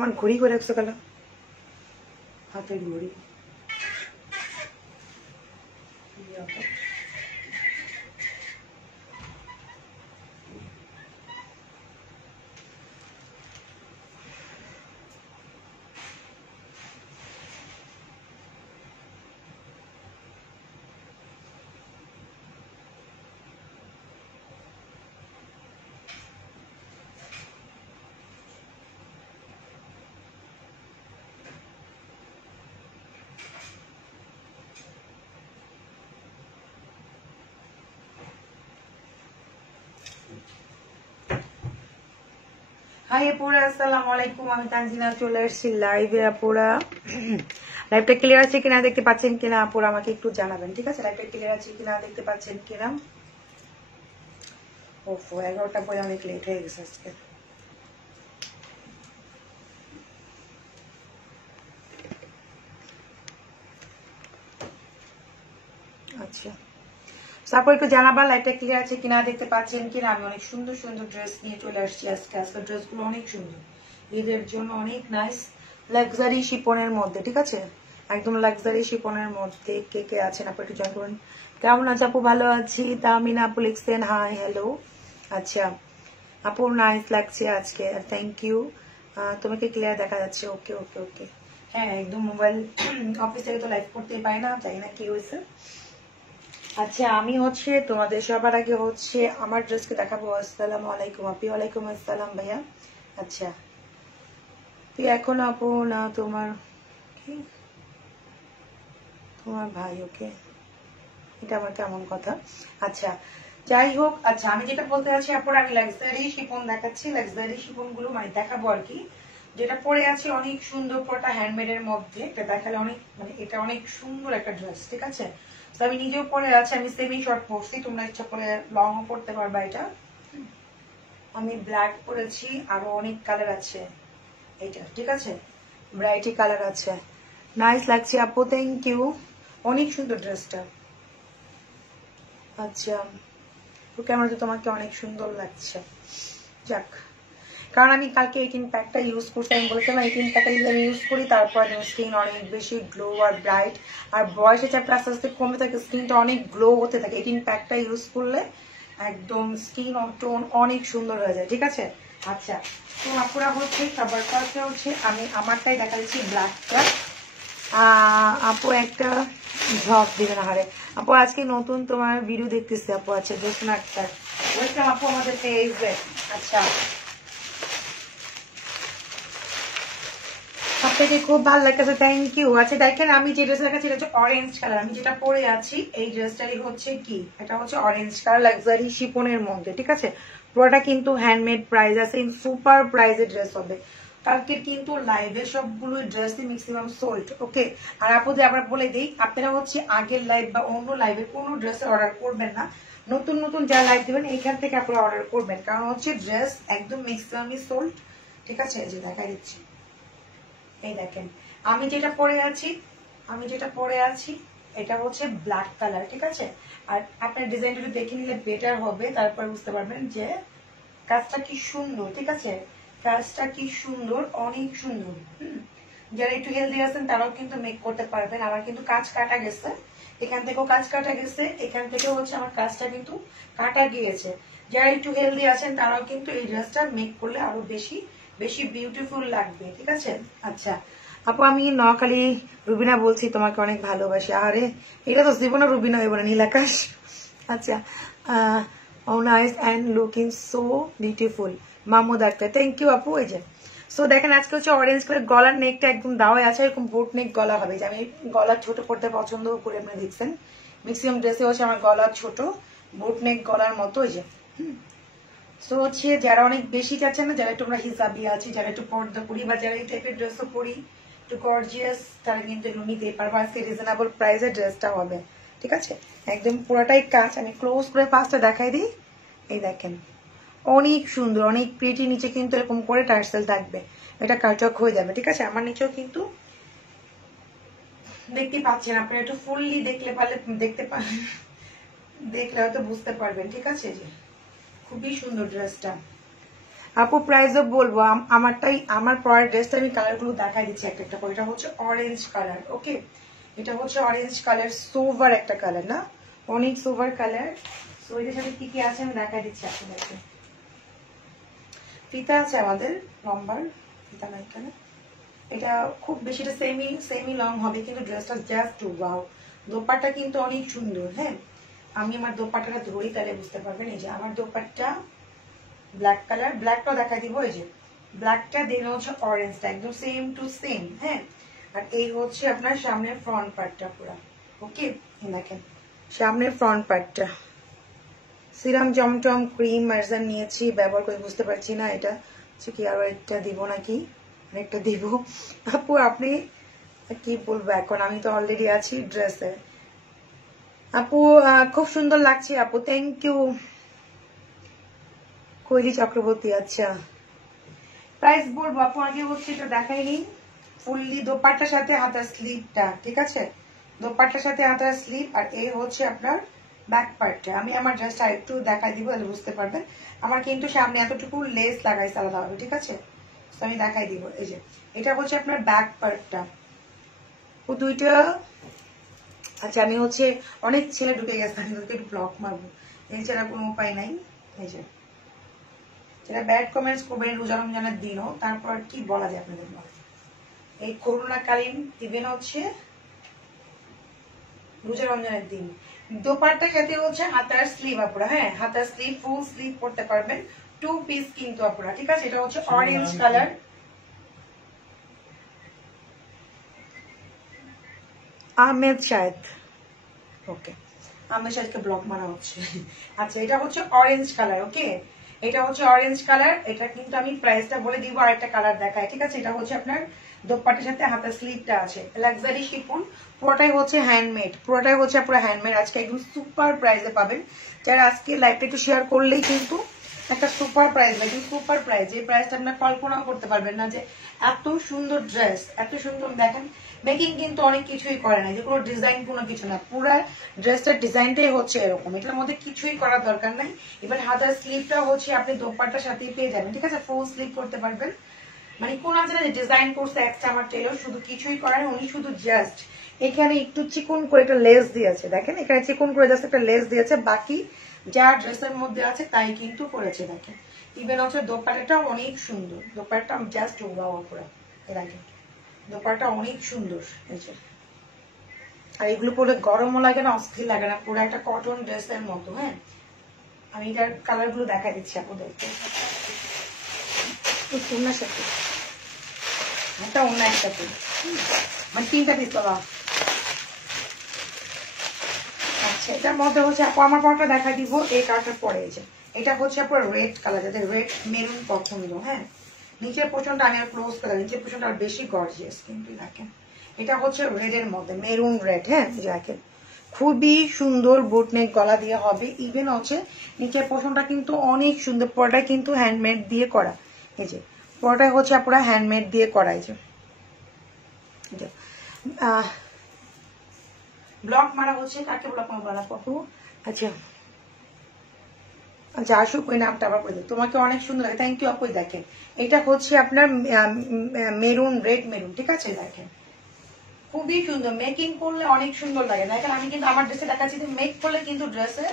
আমার ঘড়ি করে রাখছো কেন? হাতের ঘড়ি। হাই আপুরা, আসসালামু আলাইকুম। আমি তানজিনা চলে এসেছি লাইভে। আপুরা লাইভটা ক্লিয়ার আছে কিনা, দেখতে পাচ্ছেন কিনা আপুরা আমাকে একটু জানাবেন, ঠিক আছে? লাইভটা ক্লিয়ার আছে কিনা, দেখতে পাচ্ছেন কিনা? ওফো, 11টা পরে অনেক লেট হয়ে গেছে আজকে। আচ্ছা, তারপর একটু জানাবা লাইভটা ক্লিয়ার আছে কিনা, দেখতে পাচ্ছেন কিনা। আমি অনেক সুন্দর সুন্দর ড্রেস নিয়ে চলে আসছি আজকে। আজকের ড্রেসগুলো অনেক সুন্দর, ঈদের জন্য অনেক নাইস, লাক্সারি শিপনের মধ্যে, ঠিক আছে? একদম লাক্সারি শিপনের মধ্যে। কে কে আছেন আপু একটু জয়েন করুন। কেমন আছে আপু? ভালো আছি। তামিনা আপু লিখছেন হাই, হ্যালো। আচ্ছা আপু, নাইস লাগছে আজকে, থ্যাংক ইউ। তোমাকে ক্লিয়ার দেখা যাচ্ছে। ওকে ওকে ওকে, হ্যাঁ একদম। মোবাইল অফিস থেকে তো লাইভ করতেই পারি না, জানি না কি হয়েছে। আচ্ছা, আমি হচ্ছে তোমাদের সবার আগে হচ্ছে আমার ড্রেসকে দেখাবো। আসসালামু আলাইকুম আপি। ওয়ালাইকুম আসসালাম ভাইয়া। আচ্ছা, তুই এখন আপু না তোমার কি তোমার ভাই? ওকে, এটা আমার কেমন কথা? আচ্ছা যাই হোক। আচ্ছা, আমি যেটা বলতে চাচ্ছি আপুর, আমি লাক্সারি শিপন দেখাচ্ছি। লাক্সারি শিপন গুলো মানে দেখাবো আর কি। যেটা পরে আছে অনেক সুন্দর, পুরোটা হ্যান্ডমেড এর মধ্যে। এটা দেখালে অনেক মানে এটা অনেক সুন্দর একটা ড্রেস, ঠিক আছে? তো আমি নিজেও পরে আছি, আমি সেমি শর্ট পরছি, তোমরা ইচ্ছা করে লং ও পরতে পারবা। এটা আমি ব্ল্যাক পরেছি, আরো অনেক কালার আছে। এটা ঠিক আছে, ব্রাইটি কালার আছে। নাইস লাগছে আপু, থ্যাংক ইউ। অনেক সুন্দর ড্রেসটা। আচ্ছা, ক্যামেরাতে তোমাকে অনেক সুন্দর লাগছে। যাক, কারণ আমি কালকে 18 প্যাকটা ইউজ করছি। আমি বলেছিলাম 18 প্যাকটা যদি আমি ইউজ করি, তারপর স্কিন অনেক বেশি গ্লো আর ব্রাইট, আর বয়সের চাপটা আস্তে আস্তে কমে থাকে, স্কিনটা অনেক গ্লো হতে থাকে। 18 প্যাকটা ইউজ করলে একদম স্কিন টোন অনেক সুন্দর হয়ে যায়, ঠিক আছে? আচ্ছা, তো আপুরা হচ্ছে সবার কাছে হচ্ছে আমি আমারটাই দেখা দিচ্ছি, ব্ল্যাকটা। আপু একটা ঝক দিবে না হারে। আপু আজকে নতুন তোমার ভিডিও দেখতেছি আপু। আচ্ছা, দেখুন একটা ওয়েলকাম আপু আমাদের পেজে। আচ্ছা, আপনাকে খুব ভালো লাগতেছে, থ্যাংক ইউ। আচ্ছা দেখেন, আমি যে ড্রেসটা দেখাচ্ছি এটা হচ্ছে অরেঞ্জ কালার। আমি যেটা পরে আছি এই ড্রেসটারই হচ্ছে কি, এটা হচ্ছে অরেঞ্জ কালার, লাক্সারি শিপনের মধ্যে, ঠিক আছে? পুরোটা কিন্তু হ্যান্ডমেড, প্রাইস আছে সুপার প্রাইজের ড্রেস হবে। কালকে কিন্তু লাইভে সবগুলো ড্রেসই ম্যাক্সিমাম সোল্ড, ওকে? আর আপু যে আবার বলে দিই, আপনারা হচ্ছে আগের লাইভ বা অন্য লাইভে কোনো ড্রেস অর্ডার করবেন না। নতুন নতুন যারা লাইভ দিবেন এইখান থেকে আপনারা অর্ডার করবেন, কারণ হচ্ছে ড্রেস একদম ম্যাক্সিমামই সোল্ড, ঠিক আছে? এই যে দেখাই দিচ্ছি, এই দেখেন আমি যেটা পরে আছি এটা হচ্ছে ব্ল্যাক কালার, ঠিক আছে? আর আপনার ডিজাইনটা একটু দেখে নিলে বেটার হবে, তারপর বুঝতে পারবেন যে কাজটা কি সুন্দর, ঠিক আছে? কাজটা কি সুন্দর, অনেক সুন্দর। যারা একটু হেলদি আছেন তারাও কিন্তু মেক করতে পারবেন। আমার কিন্তু কাজ কাটা গেছে, এখান থেকেও কাজ কাটা গেছে, এখান থেকেও হচ্ছে আমার কাজটা কিন্তু কাটা গিয়েছে। যারা একটু হেলদি আছেন তারাও কিন্তু এই ড্রেসটা মেক করলে আরো বেশি বেশি বিউটিফুল লাগবে, ঠিক আছে? আচ্ছা আপু, আমি নোয়াখালী রুবিনা বলছি, তোমাকে অনেক ভালোবাসি। আরে এটা তো জীবনে রুবিনা হয়ে বলে নীলাকাশ। আচ্ছা, nice and looking so beautiful Mahmud Akter, thank you আপু। এই যে সো দেখেন আজকে হচ্ছে অরেঞ্জ করে গলার নেকটা একদম দাওয়াই আছে, এরকম বোট নেক গলা হবে। যে আমি গলা ছোট করতে পছন্দ করে, আপনি দেখছেন ম্যাক্সিমাম ড্রেসে হচ্ছে আমার গলা ছোট, বোট নেক গলার মতো। এই যে সো হচ্ছে যারা অনেক বেশি চাচ্ছেন না, যারা একটু আমরা হিসাবি আছি, যারা একটু পর্দা করি বা যারা এই টাইপের ড্রেসও পরি একটু গর্জিয়াস, তারা কিন্তু এগুলো নিতেই পারবো। আজকে রিজনেবল প্রাইসে ড্রেসটা হবে, ঠিক আছে? একদম পুরাটাই কাজ। আমি ক্লোজ করে ফার্স্টে দেখাই দিই। এই দেখেন অনেক সুন্দর, অনেক প্রিটি। নিচে কিন্তু এরকম করে টার্সেল থাকবে, এটা কাটক হয়ে যাবে, ঠিক আছে? আমার নিচেও কিন্তু দেখতে পাচ্ছেন আপনারা, একটু ফুললি দেখলে পারলে দেখতে দেখলে হয়তো বুঝতে পারবেন, ঠিক আছে? যে খুবই সুন্দর ড্রেসটা। আপু প্রাইসও বলবো, আমার পরের ড্রেসটা আমি কালারগুলো দেখাই দিচ্ছি একটা একটা করে। এটা হচ্ছে অরেঞ্জ কালার, ওকে, এটা হচ্ছে অরেঞ্জ কালার, সোভার একটা কালার না, অনেক সোভার কালার। তো এটার সাথে কি কি আছে আমি দেখাই দিচ্ছি আপনাদেরকে। ফিতা আছে আমাদের লম্বার, ফিতা নাই কেন, এটা খুব বেশি, এটা সেমি লং হবে, কিন্তু ড্রেসটা জাস্ট ওয়াও। দোপাট্টা কিন্তু অনেক সুন্দর। হ্যাঁ, আমি আমার দোপাট্টাটা ধরি তাহলে বুঝতে পারবেন। এই যে আমার দোপাট্টা ব্ল্যাক কালার, ব্ল্যাকটাও দেখাই দিব। এই যে ব্ল্যাকটা দেন হচ্ছে অরেঞ্জটা, একদম সেম টু সেম। হ্যাঁ, আর এই হচ্ছে আপনার সামনের ফ্রন্ট পার্টটা পুরো, ওকে। দেখেন সামনের ফ্রন্ট পার্টটা সিরাম জমটম ক্রিম মার্জার নিয়েছি, ব্যবহার করে বুঝতে পারছি না এটা হচ্ছে কি, আরো একটা দিব নাকি, আরেকটা দিব। আপু আপনি কি বলবো এখন, আমি তো অলরেডি আছি ড্রেসে। আপু খুব সুন্দর লাগছে আপু, থ্যাংক ইউ। কোহলি চক্রবর্তী, আচ্ছা প্রাইস বলবো আপু, আগে হচ্ছে এটা দেখাই নিন ফুললি দোপাট্টার সাথে হাতার স্লিভটা, ঠিক আছে, দোপাট্টার সাথে হাতার স্লিভ, আর এই হচ্ছে আপনার ব্যাক পার্টটা। আমি আমার ড্রেসটা একটু দেখাই দিব তাহলে বুঝতে পারবেন। আমার কিন্তু সামনে এতটুকু লেস লাগাইছে আলাদাভাবে, ঠিক আছে, তো আমি দেখাই দিব। এই যে এটা হচ্ছে আপনার ব্যাক পার্টটা, ও দুইটা। আচ্ছা আমি হচ্ছে অনেক ছেলে ঢুকে গেছে, আমি একটু ব্লক মারবো, এই ছাড়া কোনো উপায় নাই। এই যে যেটা ব্যাড কমেন্টস করবেন রোজা রমজানের দিনও, তারপর কি বলা যায় আপনাদের, এই করোনাকালীন ইভেন হচ্ছে রোজা রমজানের দিন। দোপাট্টার সাথে হচ্ছে হাতার স্লিভ আপনারা, হ্যাঁ হাতার স্লিভ ফুল স্লিভ করতে পারবেন, 2 পিস কিন্তু আপনারা, ঠিক আছে। এটা হচ্ছে অরেঞ্জ কালার, আহমেদ শাহেদ, ওকে আহমেদ শাহেদকে ব্লক মারা হচ্ছে। আচ্ছা এটা হচ্ছে অরেঞ্জ কালার, ওকে, এটা হচ্ছে অরেঞ্জ কালার। এটা কিন্তু আমি প্রাইসটা বলে দিব, আর একটা কালার দেখায়, ঠিক আছে। এটা হচ্ছে আপনার দোপাট্টার সাথে হাতের স্লিভটা আছে, লাক্সারি শিফন, পুরোটাই হচ্ছে হ্যান্ডমেড, পুরোটাই হচ্ছে পুরো হ্যান্ডমেড। আজকে একদম সুপার প্রাইসে পাবেন, যারা আজকে লাইভটা একটু শেয়ার করলেই কিন্তু একটা সুপার প্রাইস, একদম সুপার প্রাইস, এই প্রাইসটা আপনার কল্পনাও করতে পারবেন না, যে এত সুন্দর ড্রেস, এত সুন্দর। দেখেন মেকিং কিন্তু অনেক কিছুই করে না, যে কোনো ডিজাইন কোনো কিছু না, পুরো ড্রেসটার ডিজাইনটাই হচ্ছে এরকম, এটার মধ্যে কিছুই করার দরকার নাই। এবার হাতার স্লিভটা হচ্ছে আপনি দোপাট্টার সাথেই পেয়ে যাবেন, ঠিক আছে, ফুল স্লিভ করতে পারবেন। মানে কোন আছে না যে ডিজাইন করছে একটা আমার টেলর, শুধু কিছুই করেন উনি, শুধু জাস্ট এখানে একটু চিকন করে একটা লেস দিয়েছে, দেখেন এখানে চিকন করে জাস্ট একটা লেস দিয়েছে, বাকি যা ড্রেসের মধ্যে আছে তাই কিন্তু করেছে। দেখেন ইভেন হচ্ছে দোপাট্টাটা অনেক সুন্দর, দোপাট্টা জাস্ট ওয়াও পুরো, দেখেন দোপাট্টা অনেক সুন্দর। আর এগুলো পরে গরমও লাগে না, অস্থির লাগে না, পুরো একটা কটন ড্রেসের মতো। হ্যাঁ আমি এটার কালার গুলো দেখা দিচ্ছি আপনাদেরকে, ওনার সাথে একটা অন্য একসাথে, মানে 3টা পিস পাবা। আচ্ছা এটার মধ্যে হচ্ছে আপু আমার পরটা দেখা দিব, এই কালারটা পরে যে এটা হচ্ছে আপনার রেড কালার, যাদের রেড মেরুন পছন্দ। হ্যাঁ নিচের পোর্শনটা আমি আর ক্লোজ করে, নিচের পোর্শনটা আর বেশি গর্জিয়াস, কিন্তু দেখেন এটা হচ্ছে রেড এর মধ্যে, মেরুন রেড। হ্যাঁ দেখেন খুবই সুন্দর বুটনেক গলা দিয়ে হবে, ইভেন হচ্ছে নিচের পোর্শনটা কিন্তু অনেক সুন্দর, পরটা কিন্তু হ্যান্ডমেড দিয়ে করা। এই যে পরটা হচ্ছে আপনারা হ্যান্ডমেড দিয়ে করা। এই যে ব্লক মারা হচ্ছে, কাকে ব্লক মারা পপু? আচ্ছা আচ্ছা আসুক ওই নামটা আবার বলে, তোমাকে অনেক সুন্দর লাগে, থ্যাংক ইউ আপু। দেখেন এটা হচ্ছে আপনার মেরুন, রেড মেরুন, ঠিক আছে, দেখেন খুবই সুন্দর, মেকিং করলে অনেক সুন্দর লাগে। দেখেন আমি কিন্তু আমার ড্রেসে দেখাচ্ছি, মেক করলে কিন্তু ড্রেসে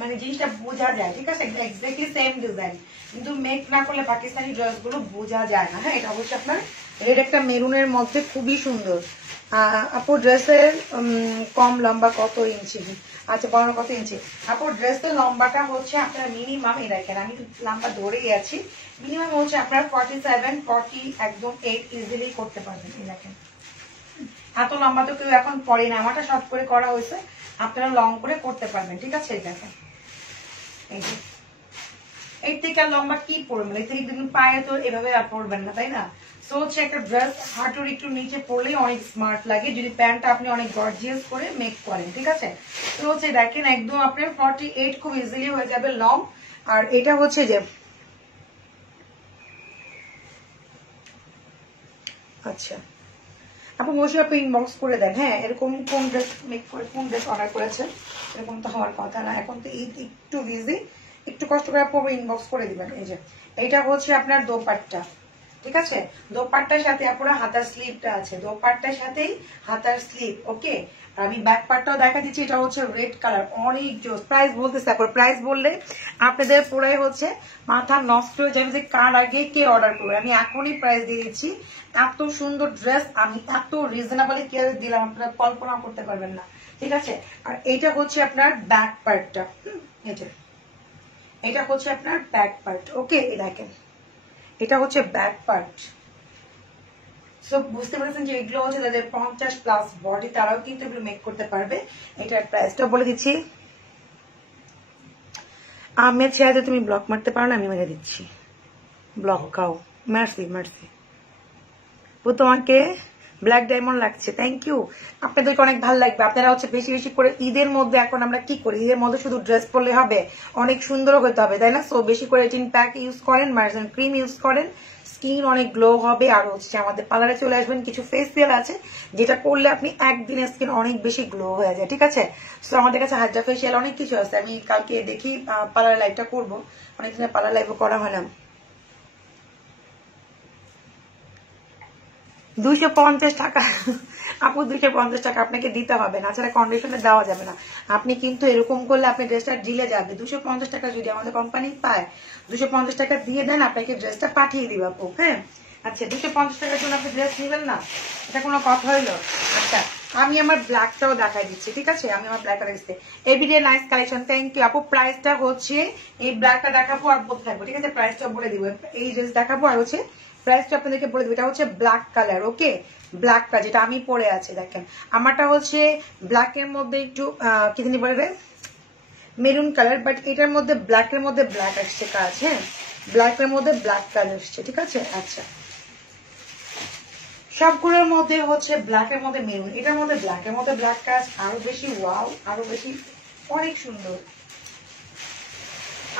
মানে জিনিসটা বোঝা যায়, ঠিক আছে, এক্স্যাক্টলি সেম ডিজাইন, কিন্তু মেক না করলে পাকিস্তানি ড্রেস গুলো বোঝা যায় না। হ্যাঁ এটা হচ্ছে আপনার রেড একটা মেরুনের মধ্যে, খুবই সুন্দর। আপু ড্রেসের কম লম্বা কত ইঞ্চি? আচ্ছা বড় কত ইঞ্চি? আপু ড্রেসের লম্বাটা হচ্ছে আপনার মিনিমাম, এই দেখেন আমি লম্বা ধরেই আছি, মিনিমাম হচ্ছে আপনার 47, 40, একদম 8 ইজিলি করতে পারবেন। এই দেখেন এত লম্বা তো কেউ এখন পরে না, আমারটা শর্ট করে করা হয়েছে, আপনারা লং করে করতে পারবেন, ঠিক আছে। দেখেন এই যে এর থেকে আর লম্বা কি পরবেন, এর থেকে তুমি পায়ে তো এভাবে আর পরবেন না, তাই না। সো হচ্ছে একটা ড্রেস হাঁটুর একটু নিচে পরলেই অনেক স্মার্ট লাগে, যদি প্যান্টটা আপনি অনেক গর্জিয়াস করে মেক করেন, ঠিক আছে। তো হচ্ছে দেখেন একদম আপনার 48 খুব ইজিলি হয়ে যাবে লং। আর এটা হচ্ছে যে আচ্ছা আপনি বসে আপনি ইনবক্স করে দেন। হ্যাঁ এরকম কোন ড্রেস মেক করে, কোন ড্রেস অর্ডার করেছেন, এরকম তো হওয়ার কথা না, এখন তো ঈদ একটু বিজি, একটু কষ্ট করে পড়বো, ইনবক্স করে দিবেন। এই যে এইটা হচ্ছে আপনার দোপাট্টা, ঠিক আছে? দোপাট্টার সাথে আপনার হাতার স্লিভটা আছে, দোপাট্টার সাথেই হাতার স্লিভ। ওকে, আমি ব্যাক পার্টটাও দেখা দিচ্ছি। এটা হচ্ছে রেড কালার, অনেক জোস। প্রাইস বলতেছে, তারপর প্রাইস বললে আপনাদের পুরাই হচ্ছে মাথা নষ্ট হয়ে যাবে যে কার আগে কে অর্ডার করবে। আমি এখনই প্রাইস দিয়ে দিচ্ছি। এত সুন্দর ড্রেস আমি এত রিজনেবলি কে দিলাম আপনারা কল্পনা করতে পারবেন না, ঠিক আছে? আর এইটা হচ্ছে আপনার ব্যাক পার্টটা, এটা হচ্ছে আপনার ব্যাক পার্ট। ওকে, দেখেন এটা হচ্ছে ব্যাক পার্ট। সো বুঝতে পারছেন যে এগুলো হচ্ছে যাদের 50+ বডি, তারাও কিন্তু এগুলো মেক করতে পারবে। এটার প্রাইসটা বলে দিচ্ছি। আমের ছেড়ে তুমি ব্লক মারতে পারো না, আমি মেরে দিচ্ছি। ব্লক খাও। মার্সি মার্সি। ও তোমাকে ব্ল্যাক ডায়মন্ড লাগছে, থ্যাংক ইউ। আপনাদেরকে অনেক ভালো লাগবে। আপনারা হচ্ছে বেশি বেশি করে ঈদের মধ্যে, এখন আমরা কি করি, ঈদের মধ্যে শুধু ড্রেস পরলে হবে, অনেক সুন্দর হতে হবে, তাই না? সো বেশি করে এটিন প্যাক ইউজ করেন, মার্জিন ক্রিম ইউজ করেন, স্কিন অনেক গ্লো হবে। আর হচ্ছে আমাদের পার্লারে চলে আসবেন, কিছু ফেসিয়াল আছে যেটা করলে আপনি একদিনের স্কিন অনেক বেশি গ্লো হয়ে যায়, ঠিক আছে? সো আমাদের কাছে হাইড্রা ফেসিয়াল অনেক কিছু আছে। আমি কালকে দেখি পার্লার লাইভটা করবো, অনেকদিনের পার্লার লাইভও করা হয় না। 250 টাকা আপু, 250 টাকা আপনাকে দিতে হবে না, ছাড়া কন্ডিশনে দেওয়া যাবে না। আপনি কিন্তু এরকম করলে আপনি ড্রেসটা ডিলে যাবে। 250 টাকা যদি আমাদের কোম্পানি পায়, 250 টাকা দিয়ে দেন, আপনাকে ড্রেসটা পাঠিয়ে দিবে আপু। হ্যাঁ, আচ্ছা, 250 টাকার জন্য আপনি ড্রেস নিবেন না, এটা কোনো কথা হইলো? আচ্ছা, আমি আমার ব্ল্যাকটাও দেখাই দিচ্ছি, ঠিক আছে? আমি আমার ব্ল্যাকটা দেখছি, everyday nice collection, thank you আপু। প্রাইসটা হচ্ছে, এই ব্ল্যাকটা দেখাবো আর বলতে থাকবো, ঠিক আছে? প্রাইসটা বলে দিব, এই ড্রেস দেখাবো আর হচ্ছে প্রাইসটা আপনাদেরকে বলে দেবো। এটা হচ্ছে ব্ল্যাক কালার, ওকে, ব্ল্যাকটা যেটা আমি পরে আছি, দেখেন আমারটা হচ্ছে ব্ল্যাকের মধ্যে একটু কি জানি বলে, মেরুন কালার, বাট এটার মধ্যে ব্ল্যাকের মধ্যে ব্ল্যাক আসছে কাজ। হ্যাঁ, ব্ল্যাকের মধ্যে ব্ল্যাক কালার আসছে, ঠিক আছে? আচ্ছা, সবগুলোর মধ্যে হচ্ছে ব্ল্যাকের মধ্যে মেরুন, এটার মধ্যে ব্ল্যাকের মধ্যে ব্ল্যাক কাজ, আরো বেশি ওয়াও, আরো বেশি অনেক সুন্দর।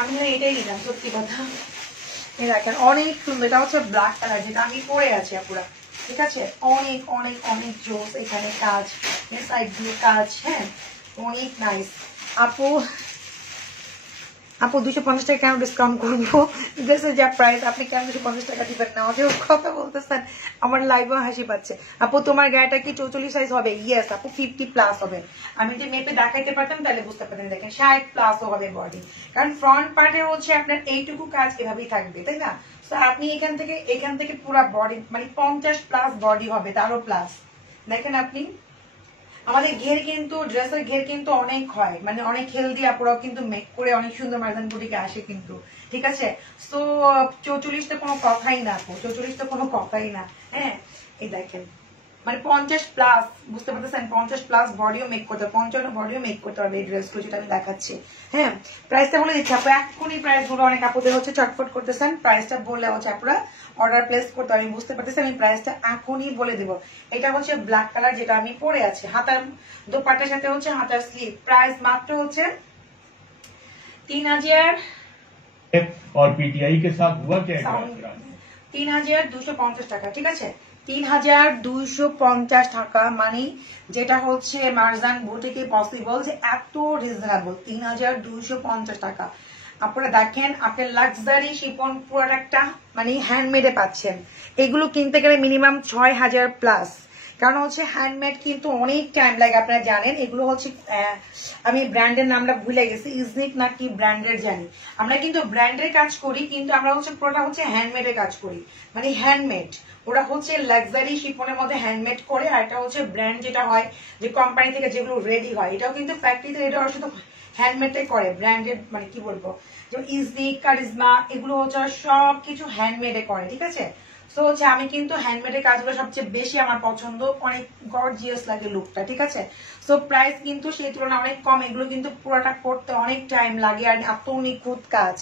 আমি এটাই নিলাম, সত্যি কথা। দেখেন অনেক সুন্দর, এটা হচ্ছে ব্ল্যাক কালার যেটা আমি পরে আছি আপুরা, ঠিক আছে? অনেক অনেক অনেক জোস এখানে কাজ, সাইড দিয়ে কাজ। হ্যাঁ, অনেক নাইস আপু। আপু 250 টাকা কেন ডিসকাউন্ট করবো? ড্রেসের যা প্রাইস, আপনি কেন 250 টাকা দিবেন না? আমাকে কথা বলতেছেন, আমার লাইভও হাসি পাচ্ছে। আপু তোমার গায়েটা কি 44 সাইজ হবে? ইয়েস আপু, 50+ হবে। আমি যদি মেপে দেখাইতে পারতাম তাহলে বুঝতে পারতেন। দেখেন 60+ হবে বডি, কারণ ফ্রন্ট পার্টে হচ্ছে আপনার এইটুকু কাজ এভাবেই থাকবে, তাই না? তো আপনি এখান থেকে পুরো বডি মানে 50+ বডি হবে, তারও প্লাস। দেখেন আপনি, আমাদের ঘের কিন্তু, ড্রেসের ঘের কিন্তু অনেক হয়, মানে অনেক হেলদি, আপুরাও কিন্তু মেক করে অনেক সুন্দর মার্জান বুটিকে আসে কিন্তু, ঠিক আছে? সো 44 তো কোনো কথাই না আপু, 44 তো কোনো কথাই না। হ্যাঁ, এই দেখেন মানে 50+, বুঝতে পারতেছেন? 50+ বডিও মেক করতে হবে, 55 বডিও মেক করতে হবে এই ড্রেসগুলো যেটা আমি দেখাচ্ছি। হ্যাঁ, প্রাইসটা বলে দিচ্ছি আপু, এখনই প্রাইস গুলো অনেক আপুদের হচ্ছে চটপট করতেছেন, প্রাইসটা বললে হচ্ছে আপুরা অর্ডার প্লেস করতে হবে। আমি বুঝতে পারতেছি, আমি প্রাইসটা এখনই বলে দিব। এটা হচ্ছে ব্ল্যাক কালার যেটা আমি পরে আছি, হাতার দোপাট্টার সাথে হচ্ছে হাতার স্লিভ। প্রাইস মাত্র হচ্ছে 3000 और पीटीआई के साथ हुआ क्या? 3250 টাকা, ঠিক আছে? 3250 টাকা, মানে যেটা হচ্ছে মার্জান বুটিকে পসিবল যে এত রিজনেবল। 3250 টাকা। আপনারা দেখেন, আপনার লাক্সারি শিপন প্রোডাক্টটা মানে হ্যান্ডমেডে পাচ্ছেন। এগুলো কিনতে গেলে মিনিমাম 6000+, কারণ হচ্ছে হ্যান্ডমেড কিন্তু অনেক টাইম লাগে, আপনারা জানেন। এগুলো হচ্ছে আমি ব্র্যান্ডের নামটা ভুলে গেছি, ইজনিক না কি ব্র্যান্ডের জানি। আমরা কিন্তু ব্র্যান্ডের কাজ করি, কিন্তু আমরা হচ্ছে পুরোটা হচ্ছে হ্যান্ডমেডের কাজ করি, মানে হ্যান্ডমেড। ওরা হচ্ছে লাক্সারি শিপনের মধ্যে হ্যান্ডমেড করে। আর এটা হচ্ছে ব্র্যান্ড যেটা হয়, যে কোম্পানি থেকে যেগুলো রেডি হয়, এটাও কিন্তু ফ্যাক্টরিতে এটা শুধু হ্যান্ডমেডটাই করে। ব্র্যান্ডেড মানে কি বলবো, যেমন ইজনিক, কারিজমা, এগুলো হচ্ছে সবকিছু হ্যান্ডমেডে করে, ঠিক আছে? সো হচ্ছে আমি কিন্তু হ্যান্ডমেডের কাজগুলো সবচেয়ে বেশি আমার পছন্দ, অনেক গর্জিয়াস লাগে লুকটা, ঠিক আছে? সো প্রাইস কিন্তু সেই তুলনায় অনেক কম। এগুলো কিন্তু পুরোটা করতে অনেক টাইম লাগে আর এত নিখুঁত কাজ।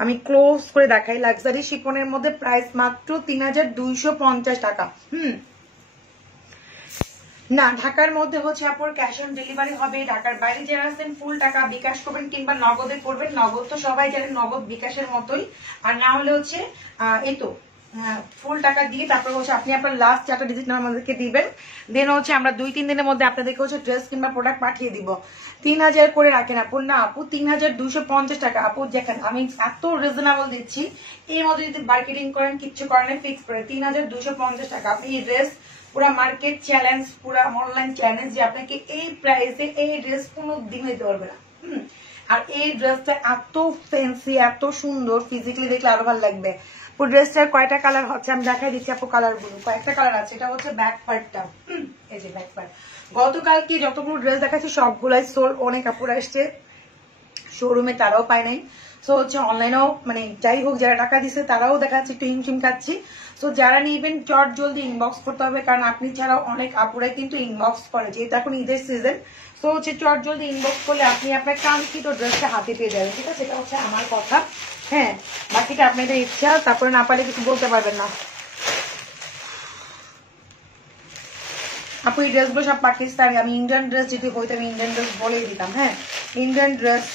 আমি ক্লোজ করে দেখাই, লাক্সারি শিপনের মধ্যে প্রাইস মাত্র 3250 টাকা। না, ঢাকার মধ্যে হচ্ছে আপনার ক্যাশ অন ডেলিভারি হবে। ঢাকার বাইরে যারা আছেন ফুল টাকা বিকাশ করবেন কিংবা নগদে করবেন। নগদ তো সবাই জানেন, নগদ বিকাশের মতোই। আর না হলে হচ্ছে এই তো ফুল টাকা দিয়ে তারপর হচ্ছে আপনি আপনার লাস্ট 4টা ডিজিট নাম্বার আমাদেরকে দিবেন, দেন হচ্ছে আমরা 2-3 দিনের মধ্যে আপনাদেরকে হচ্ছে ড্রেস কিংবা প্রোডাক্ট পাঠিয়ে দিব। 3000 করে রাখেন আপু। না আপু 3250 টাকা আপু, দেখেন আমি এত রিজনেবল দিচ্ছি, এর মধ্যে যদি মার্কেটিং করেন কিচ্ছু করেন ফিক্স করে 3250 টাকা। আপনি এই ড্রেস পুরা মার্কেট চ্যালেঞ্জ, পুরা অনলাইন চ্যালেঞ্জ যে আপনাকে এই প্রাইসে এই ড্রেস কোনো দিন দিতে পারবে না। আর এই ড্রেসটা এত ফ্যান্সি, এত সুন্দর, ফিজিক্যালি দেখলে আরো ভালো লাগবে। পুরো ড্রেসটার কয়টা কালার হচ্ছে আমি দেখাই দিচ্ছি আপু, কালার গুলো কয়েকটা কালার আছে। এটা হচ্ছে ব্যাক পার্টটা, এই যে ব্যাক পার্ট। গতকালকে যতগুলো ড্রেস দেখাচ্ছি সবগুলাই সোল্ড, অনেক আপুরা এসছে শোরুমে, তারাও পায় নাই। সো হচ্ছে অনলাইনেও মানে যাই হোক যারা টাকা দিচ্ছে তারাও দেখাচ্ছে একটু হিমশিম খাচ্ছি। সো যারা নিবেন চট জলদি ইনবক্স করতে হবে, কারণ আপনি ছাড়াও অনেক আপুরাই কিন্তু ইনবক্স করে, যেহেতু এখন ঈদের সিজন। সো হচ্ছে চট জলদি ইনবক্স করলে আপনি আপনার কাঙ্ক্ষিত ড্রেসটা হাতে পেয়ে যাবেন, ঠিক আছে? এটা হচ্ছে আমার কথা। হ্যাঁ, বাকিটা আপনাদের ইচ্ছা, তারপরে না পারলে কিছু বলতে পারবেন না। আপু এই ড্রেসগুলো সব পাকিস্তানি, আমি ইন্ডিয়ান ড্রেস যদি হইতো আমি ইন্ডিয়ান ড্রেস বলেই দিতাম। হ্যাঁ, ইন্ডিয়ান ড্রেস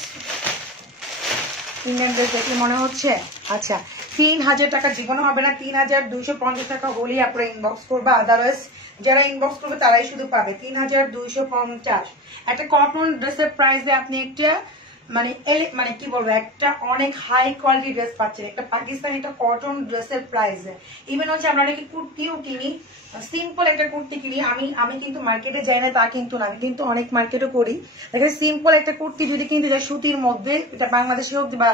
দেখে মনে হচ্ছে। আচ্ছা, 3000 টাকা জীবনে হবে না, 3250 টাকা হলেই আপনারা ইনবক্স করবে, আদারওয়াইজ যারা ইনবক্স করবে তারাই শুধু পাবে 3250। একটা কটন ড্রেসের প্রাইসে আপনি একটা মানে কি বলবো, একটা অনেক হাই কোয়ালিটি ড্রেস পাচ্ছেন, একটা পাকিস্তানি একটা কটন ড্রেসের প্রাইসে। ইভেন হচ্ছে আমরা নাকি কুর্তিও কিনি, সিম্পল একটা কুর্তি কিনি। আমি কিন্তু মার্কেটে যাই না তা কিন্তু না, আমি কিন্তু অনেক মার্কেটও করি। দেখেন সিম্পল একটা কুর্তি যদি কিনতে যায় সুতির মধ্যে, এটা বাংলাদেশে হোক বা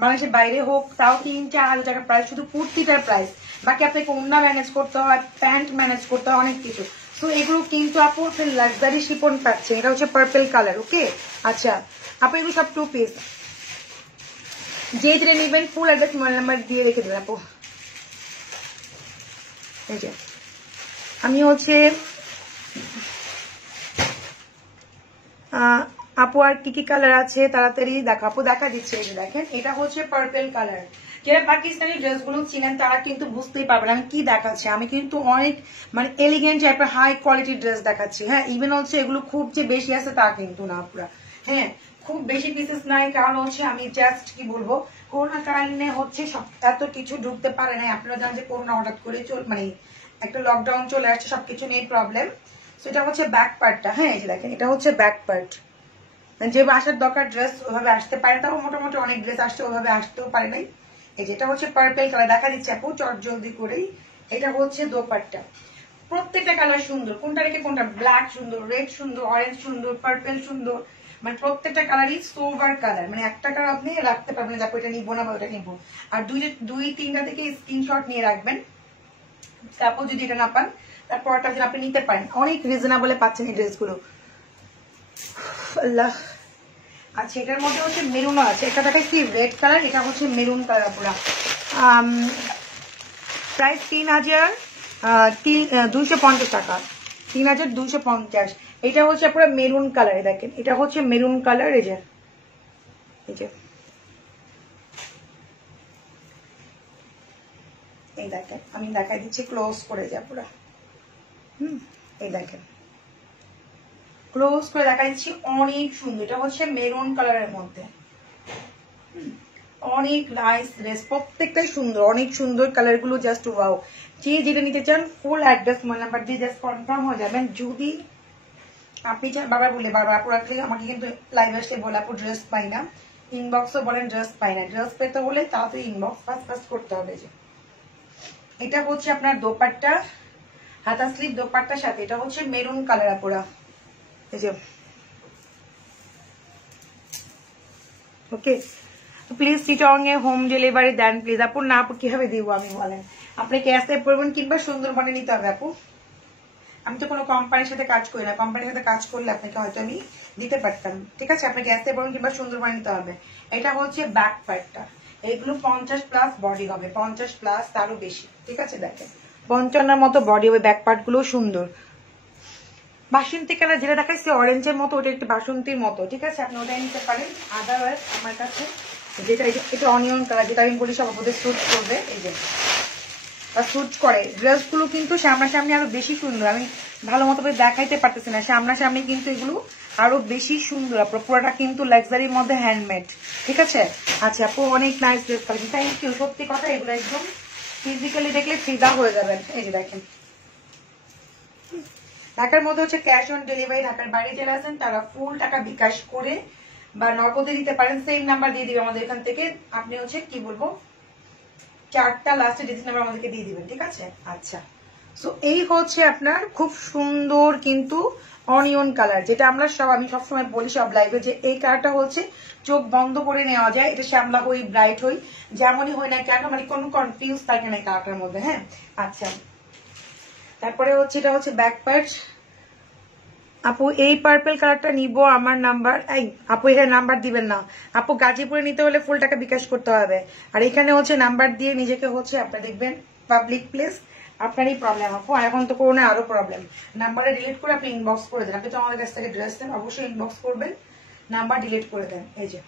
বাংলাদেশের বাইরে হোক, তাও 3-4 টাকা প্রাইস, শুধু কুর্তিটার প্রাইস। বাকি আপনাকে ওড়না ম্যানেজ করতে হয়, প্যান্ট ম্যানেজ করতে হয়, অনেক কিছু। সো এগুলো কিন্তু আপু লাক্সারি শিপন পাচ্ছে। এটা হচ্ছে পার্পল কালার। ওকে, আচ্ছা আপু এগুলো সব 2 পিস, যে যেটা নিবেন ফুল অ্যাড্রেস মোবাইল নাম্বার দিয়ে রেখে দেবেন আপু। এই যে আমি হচ্ছে আপু আর কি কি কালার আছে তাড়াতাড়ি দেখা আপু, দেখা দিচ্ছে। এই যে দেখেন, এটা হচ্ছে পার্পল কালার। যারা পাকিস্তানি ড্রেসগুলো চিনেন তারা কিন্তু বুঝতেই পারবেন আমি কি দেখাচ্ছি। আমি কিন্তু অনেক মানে এলিগেন্ট টাইপের হাই কোয়ালিটির ড্রেস দেখাচ্ছি। হ্যাঁ, ইভেন হচ্ছে এগুলো খুব যে বেশি আছে তা কিন্তু না পুরা। হ্যাঁ, খুব বেশি পিসেস নাই, কারণ হচ্ছে আমি জাস্ট কি বলবো, করোনা কারণে হচ্ছে এত কিছু ঢুকতে পারে নাই। আপনারা জানেন যে করোনা হঠাৎ করে মানে একটা লকডাউন চলে আসছে, সবকিছু নিয়ে প্রবলেম। সেটা হচ্ছে ব্যাক পার্টটা। হ্যাঁ, এই যে দেখেন, এটা হচ্ছে ব্যাক পার্ট। যে আসার দরকার ড্রেস ওইভাবে আসতে পারে, তাও মোটামুটি অনেক ড্রেস আসছে, ওইভাবে আসতেও পারে নাই। এই যে এটা হচ্ছে পার্পল কালার, দেখা দিচ্ছে আপু চট জলদি করেই। এটা হচ্ছে দোপাট্টা, প্রত্যেকটা কালার সুন্দর, কোনটা রেখে কোনটা। ব্ল্যাক সুন্দর, রেড সুন্দর, অরেঞ্জ সুন্দর, পার্পল সুন্দর, মানে প্রত্যেকটা কালারই সোভার কালার। মানে একটা কালার আপনি রাখতে পারবেন, দেখো এটা নিবো না বা ওটা নিবো। আর 2-3টা থেকে স্ক্রিনশট নিয়ে রাখবেন, তারপর যদি এটা না পান তারপরটা দিন আপনি নিতে পারেন। অনেক রিজনেবলে পাচ্ছেন এই ড্রেসগুলো। আল্লাহ, আচ্ছা এটার মধ্যে হচ্ছে মেরুনও আছে। এটা দেখাচ্ছি রেড কালার, এটা হচ্ছে মেরুন কালার পুরা। প্রাইস 3250 টাকা, 3250। এটা হচ্ছে পুরো মেরুন কালার, দেখেন এটা হচ্ছে মেরুন কালার। এই যে এই দেখেন, আমি দেখাই দিচ্ছি ক্লোজ করে যা পুরা। এই দেখেন ক্লোজ করে দেখা দিচ্ছি, অনেক সুন্দর। এটা হচ্ছে মেরুন কালারের মধ্যে, অনেক নাইস ড্রেস, প্রত্যেকটাই সুন্দর, অনেক সুন্দর কালার গুলো, জাস্ট ওয়াও। যে যেটা নিতে চান ফুল অ্যাড্রেস মোবাইল নাম্বার দিয়ে জাস্ট কনফার্ম হয়ে যাবেন। যদি আপনি চান, বারবার বলে বারবার আপু রাখলে আমাকে কিন্তু লাইভ আসলে বলে আপু ড্রেস পাই না, ইনবক্সও বলেন ড্রেস পাই না। ড্রেস পেতে হলে তাড়াতাড়ি ইনবক্স ফার্স্ট করতে হবে। যে এটা হচ্ছে আপনার দোপাট্টা, হাতা স্লিভ দোপাট্টার সাথে। এটা হচ্ছে মেরুন কালার আপুরা, এই যে ওকে। প্লিজ চিটং এ হোম ডেলিভারি দেন প্লিজ আপু। না আপু কিভাবে দিব আমি বলেন, আপনি ক্যাশে পড়বেন কিংবা সুন্দরবনে নিতে হবে আপু। আমি তো কোনো কোম্পানির সাথে কাজ করি না, কোম্পানির সাথে কাজ করলে আপনাকে হয়তো আমি দিতে পারতাম, ঠিক আছে? আপনি ক্যাশে পড়বেন কিংবা সুন্দরবনে নিতে হবে। এটা হচ্ছে ব্যাক পার্টটা, এগুলো 50+ বডি হবে, 50+ তারও বেশি, ঠিক আছে? দেখেন 55 মতো বডি হবে, ব্যাক পার্ট গুলো সুন্দর। বাসন্তী কালার যেটা দেখাচ্ছি অরেঞ্জের মতো, ওটা একটু বাসন্তীর মতো, ঠিক আছে? আপনি ওটাই নিতে পারেন। আদারওয়াইজ আমার কাছে যেটা এটা অনিয়ন কালার, যেটা আমি বলি সব আপনাদের স্যুট করবে, এই যে স্যুট করে। ড্রেসগুলো কিন্তু সামনাসামনি আরো বেশি সুন্দর, আমি ভালো মতো করে দেখাইতে পারতেছি না, সামনাসামনি কিন্তু এগুলো আরো বেশি সুন্দর। আপনার পুরোটা কিন্তু লাক্সারির মধ্যে হ্যান্ডমেড, ঠিক আছে? আচ্ছা আপু অনেক nice dress collection, thank you. সত্যি কথা এগুলো একদম ফিজিক্যালি দেখলে ফিদা হয়ে যাবেন। এই যে দেখেন, ঢাকার মধ্যে হচ্ছে ক্যাশ অন ডেলিভারি। ঢাকার বাইরে যারা আছেন তারা ফুল টাকা বিকাশ করে বা নগদে দিতে পারেন। সেম নাম্বার দিয়ে দিবে আমাদের এখান থেকে। আপনি হচ্ছে কি বলবো, 4টা লাস্টে ডিজিট নাম্বার আমাদেরকে দিয়ে দিবেন, ঠিক আছে? আচ্ছা, সো এই হচ্ছে আপনার খুব সুন্দর কিন্তু অনিয়ন কালার, যেটা আমরা আমি সবসময় বলি সব লাইভে যে এই কালারটা হচ্ছে চোখ বন্ধ করে নেওয়া যায়। এটা শ্যামলা হই, ব্রাইট হই, যেমনই হই না কেন, মানে কোনো কনফিউজ থাকে না এই কালারটার মধ্যে। হ্যাঁ, আচ্ছা, তারপরে হচ্ছে এটা হচ্ছে ব্যাক পার্ট। আপু এই পার্পল কালারটা নিব, আমার নাম্বার, এই আপু এখানে নাম্বার দিবেন না আপু, গাজীপুরে নিতে হলে ফুল টাকা বিকাশ করতে হবে। আর এখানে হচ্ছে নাম্বার দিয়ে নিজেকে হচ্ছে আপনার দেখবেন পাবলিক প্লেস, আপনারই প্রবলেম আপু। আর এখন তো করোনা আরো প্রবলেম। নাম্বারে ডিলিট করে আপনি ইনবক্স করে দেন। আপনি তো আমাদের কাছ থেকে ড্রেস দেন, অবশ্যই ইনবক্স করবেন, নাম্বার ডিলিট করে দেন। এই যে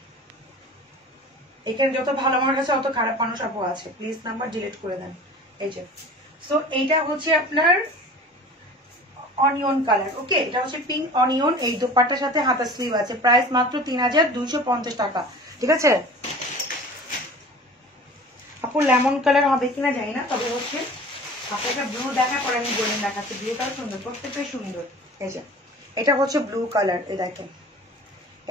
এখানে যত ভালো মানুষ আছে অত খারাপ মানুষ আপু আছে, প্লিজ নাম্বার ডিলিট করে দেন। এই যে, সো এইটা হচ্ছে আপনার অনিয়ন কালার। ওকে, এটা হচ্ছে পিঙ্ক অনিয়ন। এই দোপাট্টার সাথে হাতা স্লিভ আছে। প্রাইস মাত্র 3250 টাকা, ঠিক আছে আপু? লেমন কালার হবে কিনা জানি না, তবে হচ্ছে আপনাকে ব্লু দেখা পরে আমি গোল্ডেন দেখাচ্ছি। ব্লুটাও সুন্দর, প্রত্যেকটাই সুন্দর। এই যে এটা হচ্ছে ব্লু কালার, এই দেখেন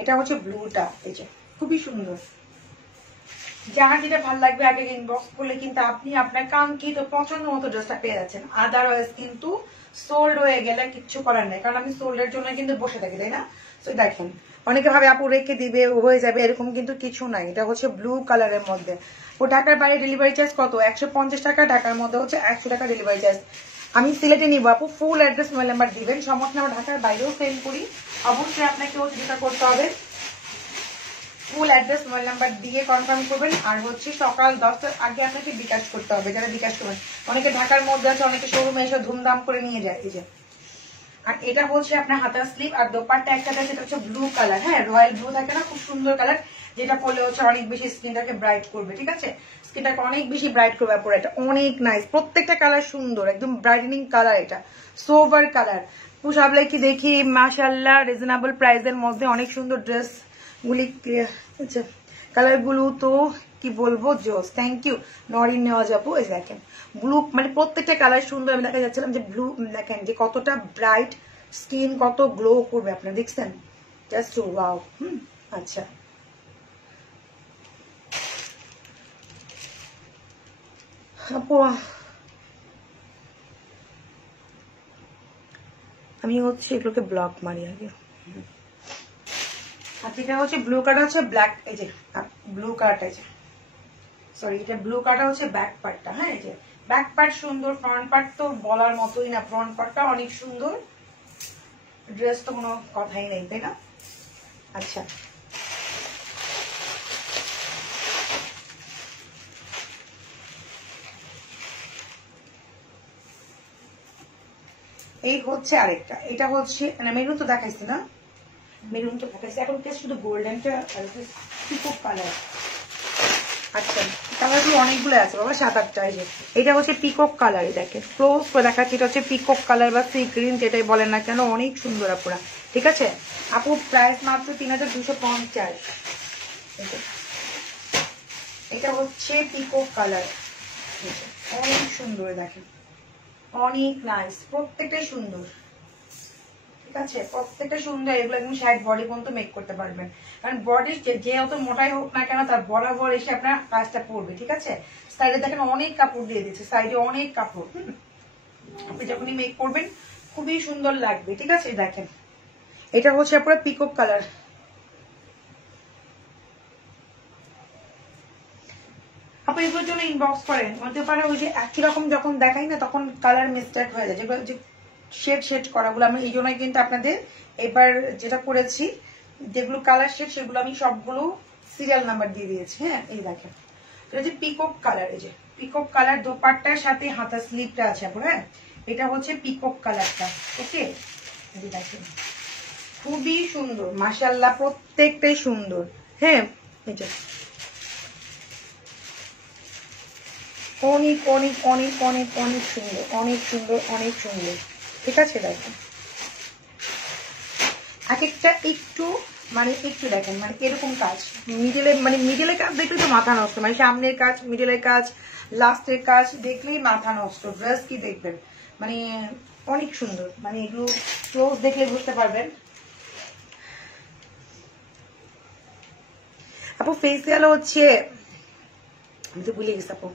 এটা হচ্ছে ব্লুটা, এই যে খুবই সুন্দর। যার যেটা ভালো লাগবে আগে ইনবক্স করলে কিন্তু আপনি আপনার কাঙ্ক্ষিত পছন্দ মতো ড্রেসটা পেয়ে যাচ্ছেন। আদারওয়াইজ কিন্তু সোল্ড হয়ে গেলে কিচ্ছু করার নেই, কারণ আমি সোল্ডের জন্য কিন্তু বসে থাকি, তাই না? তো দেখেন অনেকে ভাবে আপু রেখে দিবে হয়ে যাবে, এরকম কিন্তু কিছু নাই। এটা হচ্ছে ব্লু কালারের মধ্যে। ও ঢাকার বাইরে ডেলিভারি চার্জ কত? 150 টাকা। ঢাকার মধ্যে হচ্ছে 100 টাকা ডেলিভারি চার্জ। আমি সিলেটে নিবো আপু, ফুল অ্যাড্রেস মোবাইল নাম্বার দিবেন, সমস্যা। আমরা ঢাকার বাইরেও সেন্ড করি। অবশ্যই আপনাকে হচ্ছে যেটা করতে হবে, ফুল অ্যাড্রেস মোবাইল নাম্বার দিয়ে কনফার্ম করবেন। আর হচ্ছে সকাল 10টার আগে আপনাকে বিকাশ করতে হবে, যারা বিকাশ করবেন। অনেকে ঢাকার মধ্যে আছে, অনেকে শোরুমে এসে ধুমধাম করে নিয়ে যায়। এই যে, আর এটা হচ্ছে আপনার হাতার স্লিভ। আর দোপাট্টা একটা আছে, এটা হচ্ছে ব্লু কালার। হ্যাঁ, রয়্যাল ব্লু থাকে না, খুব সুন্দর কালার, যেটা পরলে হচ্ছে অনেক বেশি স্কিনটাকে ব্রাইট করবে, ঠিক আছে? স্কিনটাকে অনেক বেশি ব্রাইট করবে পুরো। এটা অনেক নাইস, প্রত্যেকটা কালার সুন্দর, একদম ব্রাইটেনিং কালার। এটা সোভার কালার। পুষাবলে কি দেখি, মাশাআল্লাহ, রিজনেবল প্রাইসের মধ্যে অনেক সুন্দর ড্রেস গুলি। আচ্ছা, কালার গুলো তো কি বলবো, জোস। থ্যাংক ইউ নরিন নেওয়া যাবো। এই দেখেন ব্লু, মানে প্রত্যেকটা কালার সুন্দর। আমি দেখা যাচ্ছিলাম যে ব্লু, দেখেন যে কতটা ব্রাইট, স্কিন কত গ্লো করবে, আপনারা দেখছেন? Just wow. আচ্ছা, আপু আমি হচ্ছে এগুলোকে ব্লক মারি আগে। আচ্ছা, এটা হচ্ছে ব্লু কালার, হচ্ছে ব্ল্যাক। এই যে ব্লু কালারটা, এই যে সরি, এটা ব্লু কালারটা হচ্ছে ব্যাক পার্টটা। হ্যাঁ, এই যে ব্যাক পার্ট সুন্দর, ফ্রন্ট পার্ট তো বলার মতোই না, ফ্রন্ট পার্টটা অনেক সুন্দর। ড্রেস তো কোনো কথাই নেই, তাই না? আচ্ছা, এই হচ্ছে আরেকটা। এটা হচ্ছে মেরুন তো দেখাইছি না, মেরুন তো দেখাইছি। এখন শুধু গোল্ডেনটা আর পিকক কালার। আচ্ছা, কালারগুলো অনেকগুলো আছে বাবা, 7-8টা। এই যে এটা হচ্ছে পিকক কালার, দেখেন ক্লোজ করে দেখাচ্ছি। এটা হচ্ছে পিকক কালার বা সি গ্রিন, যেটাই বলেন না কেন, অনেক সুন্দর আপুরা, ঠিক আছে আপু? প্রাইস মাত্র 3250। এটা হচ্ছে পিকক কালার, অনেক সুন্দর, দেখেন অনেক নাইস, প্রত্যেকটাই সুন্দর, ঠিক আছে? প্রত্যেকটা সুন্দর। এগুলো একদম সাইড বডি পর্যন্ত মেক করতে পারবেন, কারণ বডি যে অত মোটাই হোক না কেন, তার বরাবর এসে আপনার কাজটা পড়বে, ঠিক আছে? সাইডে দেখেন অনেক কাপড় দিয়ে দিচ্ছে, সাইডে অনেক কাপড়। আপনি যখনই মেক করবেন খুবই সুন্দর লাগবে, ঠিক আছে? দেখেন এটা হচ্ছে আপনার পিকক কালার। আপনি এগুলোর জন্য ইনবক্স করেন, হতে পারে ওই যে একই রকম যখন দেখাই না, তখন কালার মিস্টেক হয়ে যায়। যেগুলো যে শেড করাগুলো আমি এই জন্যই কিন্তু আপনাদের এবার যেটা করেছি, যেগুলো কালার শেড সেগুলো আমি সবগুলো সিরিয়াল নাম্বার দিয়ে দিয়েছি। হ্যাঁ, এই দেখেন এটা হচ্ছে পিকক কালার। এই যে পিকক কালার, দোপাট্টার সাথে হাতা স্লিভটা আছে আপনার। হ্যাঁ, এটা হচ্ছে পিকক কালারটা। ওকে, দেখেন খুবই সুন্দর, মাশাআল্লাহ, প্রত্যেকটাই সুন্দর। হ্যাঁ, এই যে অনেক অনেক অনেক অনেক অনেক সুন্দর, অনেক সুন্দর, অনেক সুন্দর, ঠিক আছে? দেখেন এক একটা একটু, মানে একটু দেখেন, মানে এরকম কাজ মিডিলে, মানে মিডিলের কাজ দেখলে তো মাথা নষ্ট, মানে সামনের কাজ, মিডিলের কাজ, লাস্টের কাজ দেখলেই মাথা নষ্ট। ড্রেস কি দেখবেন, মানে অনেক সুন্দর, মানে এগুলো ক্লোজ দেখলে বুঝতে পারবেন। আপু ফেসিয়াল হচ্ছে, আমি তো ভুলে গেছি আপু,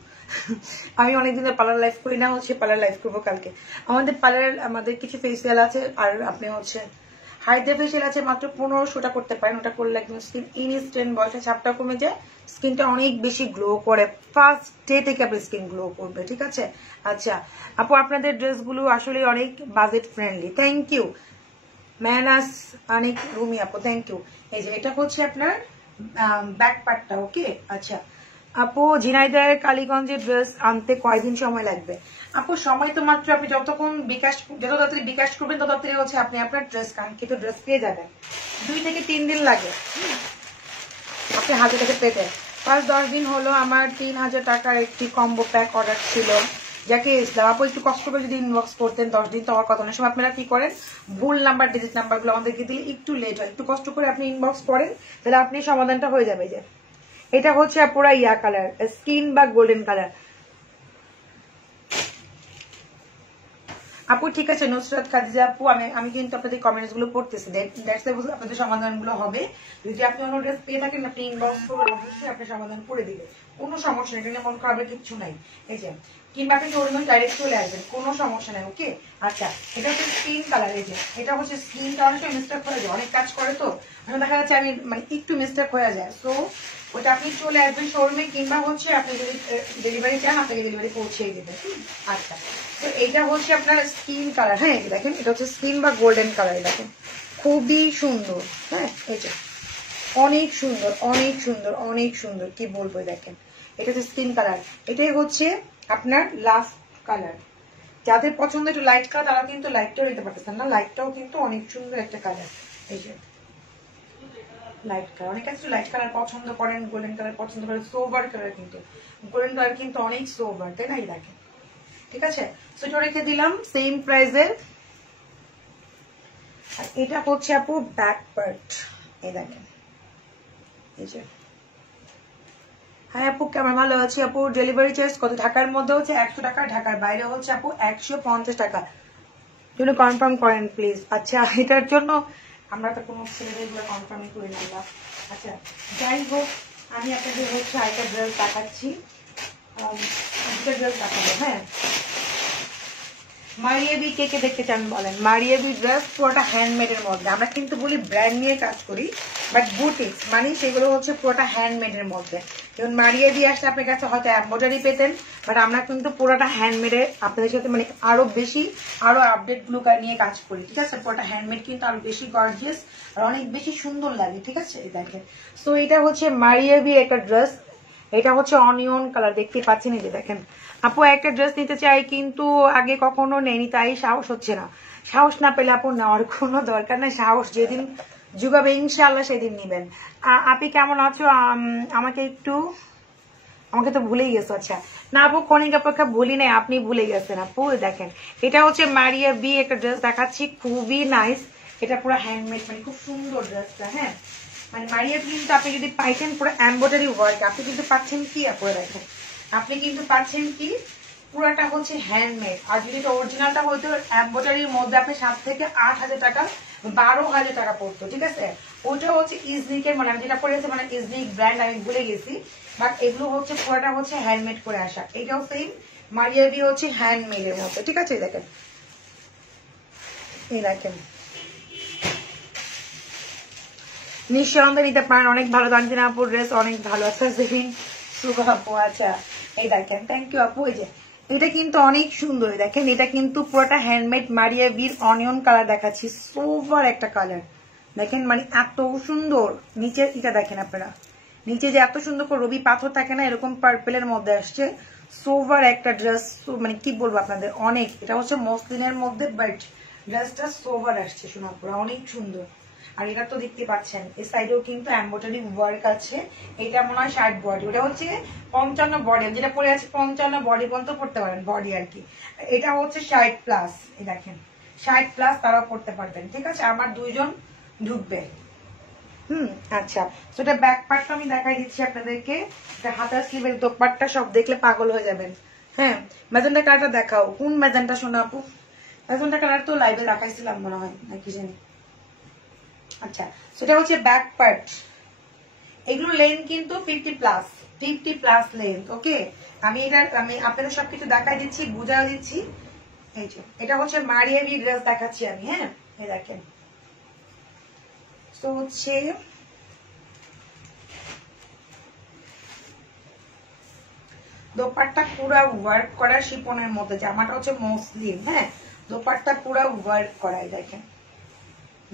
আমি অনেকদিন পার্লার লাইফ করি না, হচ্ছে পার্লার লাইফ করবো কালকে। আমাদের পার্লার আমাদের কিছু ফেসিয়াল আছে, আর আপনি হচ্ছে হাইড্রা ফেসিয়াল আছে মাত্র 1500টা করতে পারেন। ওটা করলে একদম স্কিন ইনস্ট্যান্ট বয়সের ছাপটা কমে যায়, স্কিনটা অনেক বেশি গ্লো করে, ফার্স্ট ডে থেকে আপনার স্কিন গ্লো করবে, ঠিক আছে। আচ্ছা আপু আপনাদের ড্রেসগুলো আসলে অনেক বাজেট ফ্রেন্ডলি, থ্যাংক ইউ ম্যানাস অনেক রুমি আপু, থ্যাংক ইউ। এই যে এটা হচ্ছে আপনার ব্যাক পার্টটা, ওকে। আচ্ছা আপু ঝিনাইদহের কালীগঞ্জের ড্রেস আনতে কয়দিন সময় লাগবে? আপু সময় তো মাত্র আপনি যতক্ষণ বিকাশ, যত তাড়াতাড়ি বিকাশ করবেন তত তাড়াতাড়ি হচ্ছে আপনি আপনার ড্রেস কাঙ্ক্ষিত ড্রেস পেয়ে যাবেন। 2 থেকে 3 দিন লাগে আপনি হাতে থেকে পেতে। 5-10 দিন হলো আমার 3000 টাকার একটি কম্বো প্যাক অর্ডার ছিল, যাকে ইসলাম আপু একটু কষ্ট করে যদি ইনবক্স করতেন 10 দিন তো হওয়ার কথা না। সময় আপনারা কি করেন, ভুল নাম্বার ডিজিট নাম্বারগুলো আমাদেরকে দিলে একটু লেট হয়, একটু কষ্ট করে আপনি ইনবক্স করেন, তাহলে আপনি সমাধানটা হয়ে যাবে। যে এটা হচ্ছে পুরা ইয়া কালার, স্কিন বা গোল্ডেন কালার। আপু ঠিক আছে নুসরাত খাদিজা আপু, আমি কিন্তু আপনাদের কমেন্টস গুলো পড়তেছি, আপনাদের সমাধান গুলো হবে। যদি আপনি অন্য ড্রেস পেয়ে থাকেন আপনি ইনবক্স করবেন, অবশ্যই আপনার সমাধান করে দিবে, কোনো সমস্যা নেই, এখানে মন খারাপের কিছু নাই। এই যে কিংবা আপনি শোরুমে ডাইরেক্ট চলে আসবেন, কোনো সমস্যা নেই, ওকে। আচ্ছা এটা হচ্ছে স্কিন কালার, এই যে এটা হচ্ছে স্কিনটা অনেক সময় মিস্টেক হয়ে যায়, অনেক কাজ করে তো দেখা যাচ্ছে আমি মানে একটু মিস্টেক হয়ে যায়, তো ওটা আপনি চলে আসবেন শোরুমে, কিংবা হচ্ছে আপনি যদি ডেলিভারি চান আপনাকে ডেলিভারি পৌঁছেই দেবে। আচ্ছা তো এইটা হচ্ছে আপনার স্কিন কালার, হ্যাঁ দেখেন এটা হচ্ছে স্কিন বা গোল্ডেন কালার, দেখেন খুবই সুন্দর, হ্যাঁ এই যে অনেক সুন্দর অনেক সুন্দর অনেক সুন্দর, কি বলবো দেখেন এটা হচ্ছে স্কিন কালার। এটাই হচ্ছে আপনার লাস্ট কালার। যাদের পছন্দ একটু লাইট কালার তারা কিন্তু লাইটটাও নিতে পারতেছেন না, লাইটটাও কিন্তু অনেক সুন্দর একটা কালার। এই যে লাইট কালার, অনেকে একটু লাইট কালার পছন্দ করেন, গোল্ডেন কালার পছন্দ করেন, সোবার কালার, কিন্তু গোল্ডেন কালার কিন্তু অনেক সোবার, তাই না? এই দেখেন ঠিক আছে, সেটা রেখে দিলাম সেম প্রাইসের। আর এটা হচ্ছে আপু ব্যাক পার্ট, এই দেখেন এই যে। হ্যাঁ আপু কেমন, ভালো আছি আপু। ডেলিভারি চার্জ কত? ঢাকার মধ্যে হচ্ছে 100 টাকা, ঢাকার বাইরে হচ্ছে আপু 150 টাকা, জন্য কনফার্ম করেন প্লিজ। আচ্ছা এটার জন্য আমরা তো কোনো ছেলেদের কনফার্মই করে নিলাম। আচ্ছা যাই হোক আমি আপনাদের হচ্ছে আরেকটা ড্রেস দেখাচ্ছি, দুটো ড্রেস দেখাবো। হ্যাঁ মারিয়াবি কে কে দেখতে চান বলেন? মারিয়াবি ড্রেস পুরোটা হ্যান্ডমেডের মধ্যে, আমরা কিন্তু বলি ব্র্যান্ড নিয়ে কাজ করি, বাট বুটিক্স মানে সেগুলো হচ্ছে পুরোটা হ্যান্ডমেডের মধ্যে। যেমন মারিয়াবি আসলে আপনার কাছে হয়তো এমব্রয়ডারি পেতেন, বাট আমরা কিন্তু পুরোটা হ্যান্ডমেডে আপনাদের সাথে মানে আরো বেশি আরো আপডেট গুলো নিয়ে কাজ করি, ঠিক আছে। পুরোটা হ্যান্ডমেড কিন্তু আরো বেশি গর্জিয়াস আর অনেক বেশি সুন্দর লাগে, ঠিক আছে। দেখেন সো এটা হচ্ছে মারিয়াবি একটা ড্রেস, এটা হচ্ছে অনিয়ন কালার, দেখতে পাচ্ছেন এই যে দেখেন। আপু একটা ড্রেস নিতে চাই কিন্তু আগে কখনো নেয়নি, তাই সাহস হচ্ছে না। সাহস না পেলে আপু নেওয়ার কোনো দরকার নাই, সাহস যেদিন যুগাবে ইনশাআল্লাহ সেদিন নিবেন। আপনি কেমন আছো? আমাকে তো ভুলেই গেছো। আচ্ছা না আপু ক্ষণিক অপেক্ষা ভুলি নাই, আপনি ভুলে গেছেন আপু। দেখেন এটা হচ্ছে মারিয়া বি একটা ড্রেস দেখাচ্ছি, খুবই নাইস, এটা পুরো হ্যান্ডমেড, মানে খুব সুন্দর ড্রেসটা। হ্যাঁ মানে মারিয়া কিন্তু আপনি যদি পাইছেন পুরো এমব্রয়ডারি ওয়ার্ক, আপনি কিন্তু পাচ্ছেন কি আপু দেখেন, আপনি কিন্তু পাচ্ছেন কি পুরাটা হচ্ছে হ্যান্ডমেড। আর যদি এটা অরিজিনালটা হতো এমব্রয়ডারির মধ্যে আপনি 7 থেকে 8,000 টাকা 12,000 টাকা পড়তো, ঠিক আছে। ওইটা হচ্ছে ইজনিকের, মানে আমি যেটা পড়েছি মানে ইজনিক ব্র্যান্ড, আমি ভুলে গেছি, বাট এগুলো হচ্ছে পুরাটা হচ্ছে হ্যান্ডমেড করে আসা। এটাও সেম মারিয়াবি হচ্ছে হ্যান্ডমেডের মধ্যে, ঠিক আছে। দেখেন এই দেখেন নিঃসন্দেহে নিতে পারেন, অনেক ভালো। তানজিনা আপুর ড্রেস অনেক ভালো আছে, শুভ আপু। আচ্ছা এই দেখেন থ্যাংক ইউ আপু। এই যে এটা কিন্তু অনেক সুন্দর, দেখেন এটা কিন্তু পুরোটা হ্যান্ডমেড মারিয়া বির অনিয়ন কালার দেখাচ্ছি, সোভার একটা কালার দেখেন, মানে এত সুন্দর। নিচে এটা দেখেন আপনারা, নিচে যে এত সুন্দর করে রবি পাথর থাকে না, এরকম পার্পেলের মধ্যে আসছে, সোভার একটা ড্রেস, মানে কি বলবো আপনাদের, অনেক। এটা হচ্ছে মসলিনের মধ্যে, বাট ড্রেসটা সোভার আসছে সোনাপুরা, অনেক সুন্দর। আর এটা তো দেখতে পাচ্ছেন এই সাইডেও কিন্তু এমব্রয়ডারি ওয়ার্ক আছে। এটা মনে হয় 60 বডি, ওটা হচ্ছে 55 বডি, যেটা পরে আছে 55 বডি পর্যন্ত পড়তে পারেন, বডি আর কি। এটা হচ্ছে 60 প্লাস, এই দেখেন 60 প্লাস তারাও পড়তে পারবেন, ঠিক আছে। আমার 2 জন ঢুকবে, আচ্ছা, তো এটা ব্যাক পার্টটা আমি দেখাই দিচ্ছি আপনাদেরকে। এটা হাতার স্লিভের দোপাট্টা সব দেখলে পাগল হয়ে যাবেন। হ্যাঁ, ম্যাজেন্টা কালারটা দেখাও, কোন ম্যাজেন্টা শোনা আপু? ম্যাজেন্টা কালার তো লাইভে দেখাইছিলাম মনে হয়, নাকি জানি। আচ্ছা, সেটা হচ্ছে ব্যাক পার্ট। এগুলো লেন্থ কিন্তু 50+ লেন্থ। ওকে, আমি আপনাদের সবকিছু দেখাই দিচ্ছি, বুঝাও দিচ্ছি। এই যে এটা হচ্ছে মারিয়াবি ড্রেস দেখাচ্ছি আমি। হ্যাঁ, এই দেখেন, তো হচ্ছে দোপাট্টা পুরা ওয়ার্ক করা শিপনের মধ্যে, জামাটা হচ্ছে মসলিন। হ্যাঁ, দোপাট্টা পুরা ওয়ার্ক করাই দেখেন।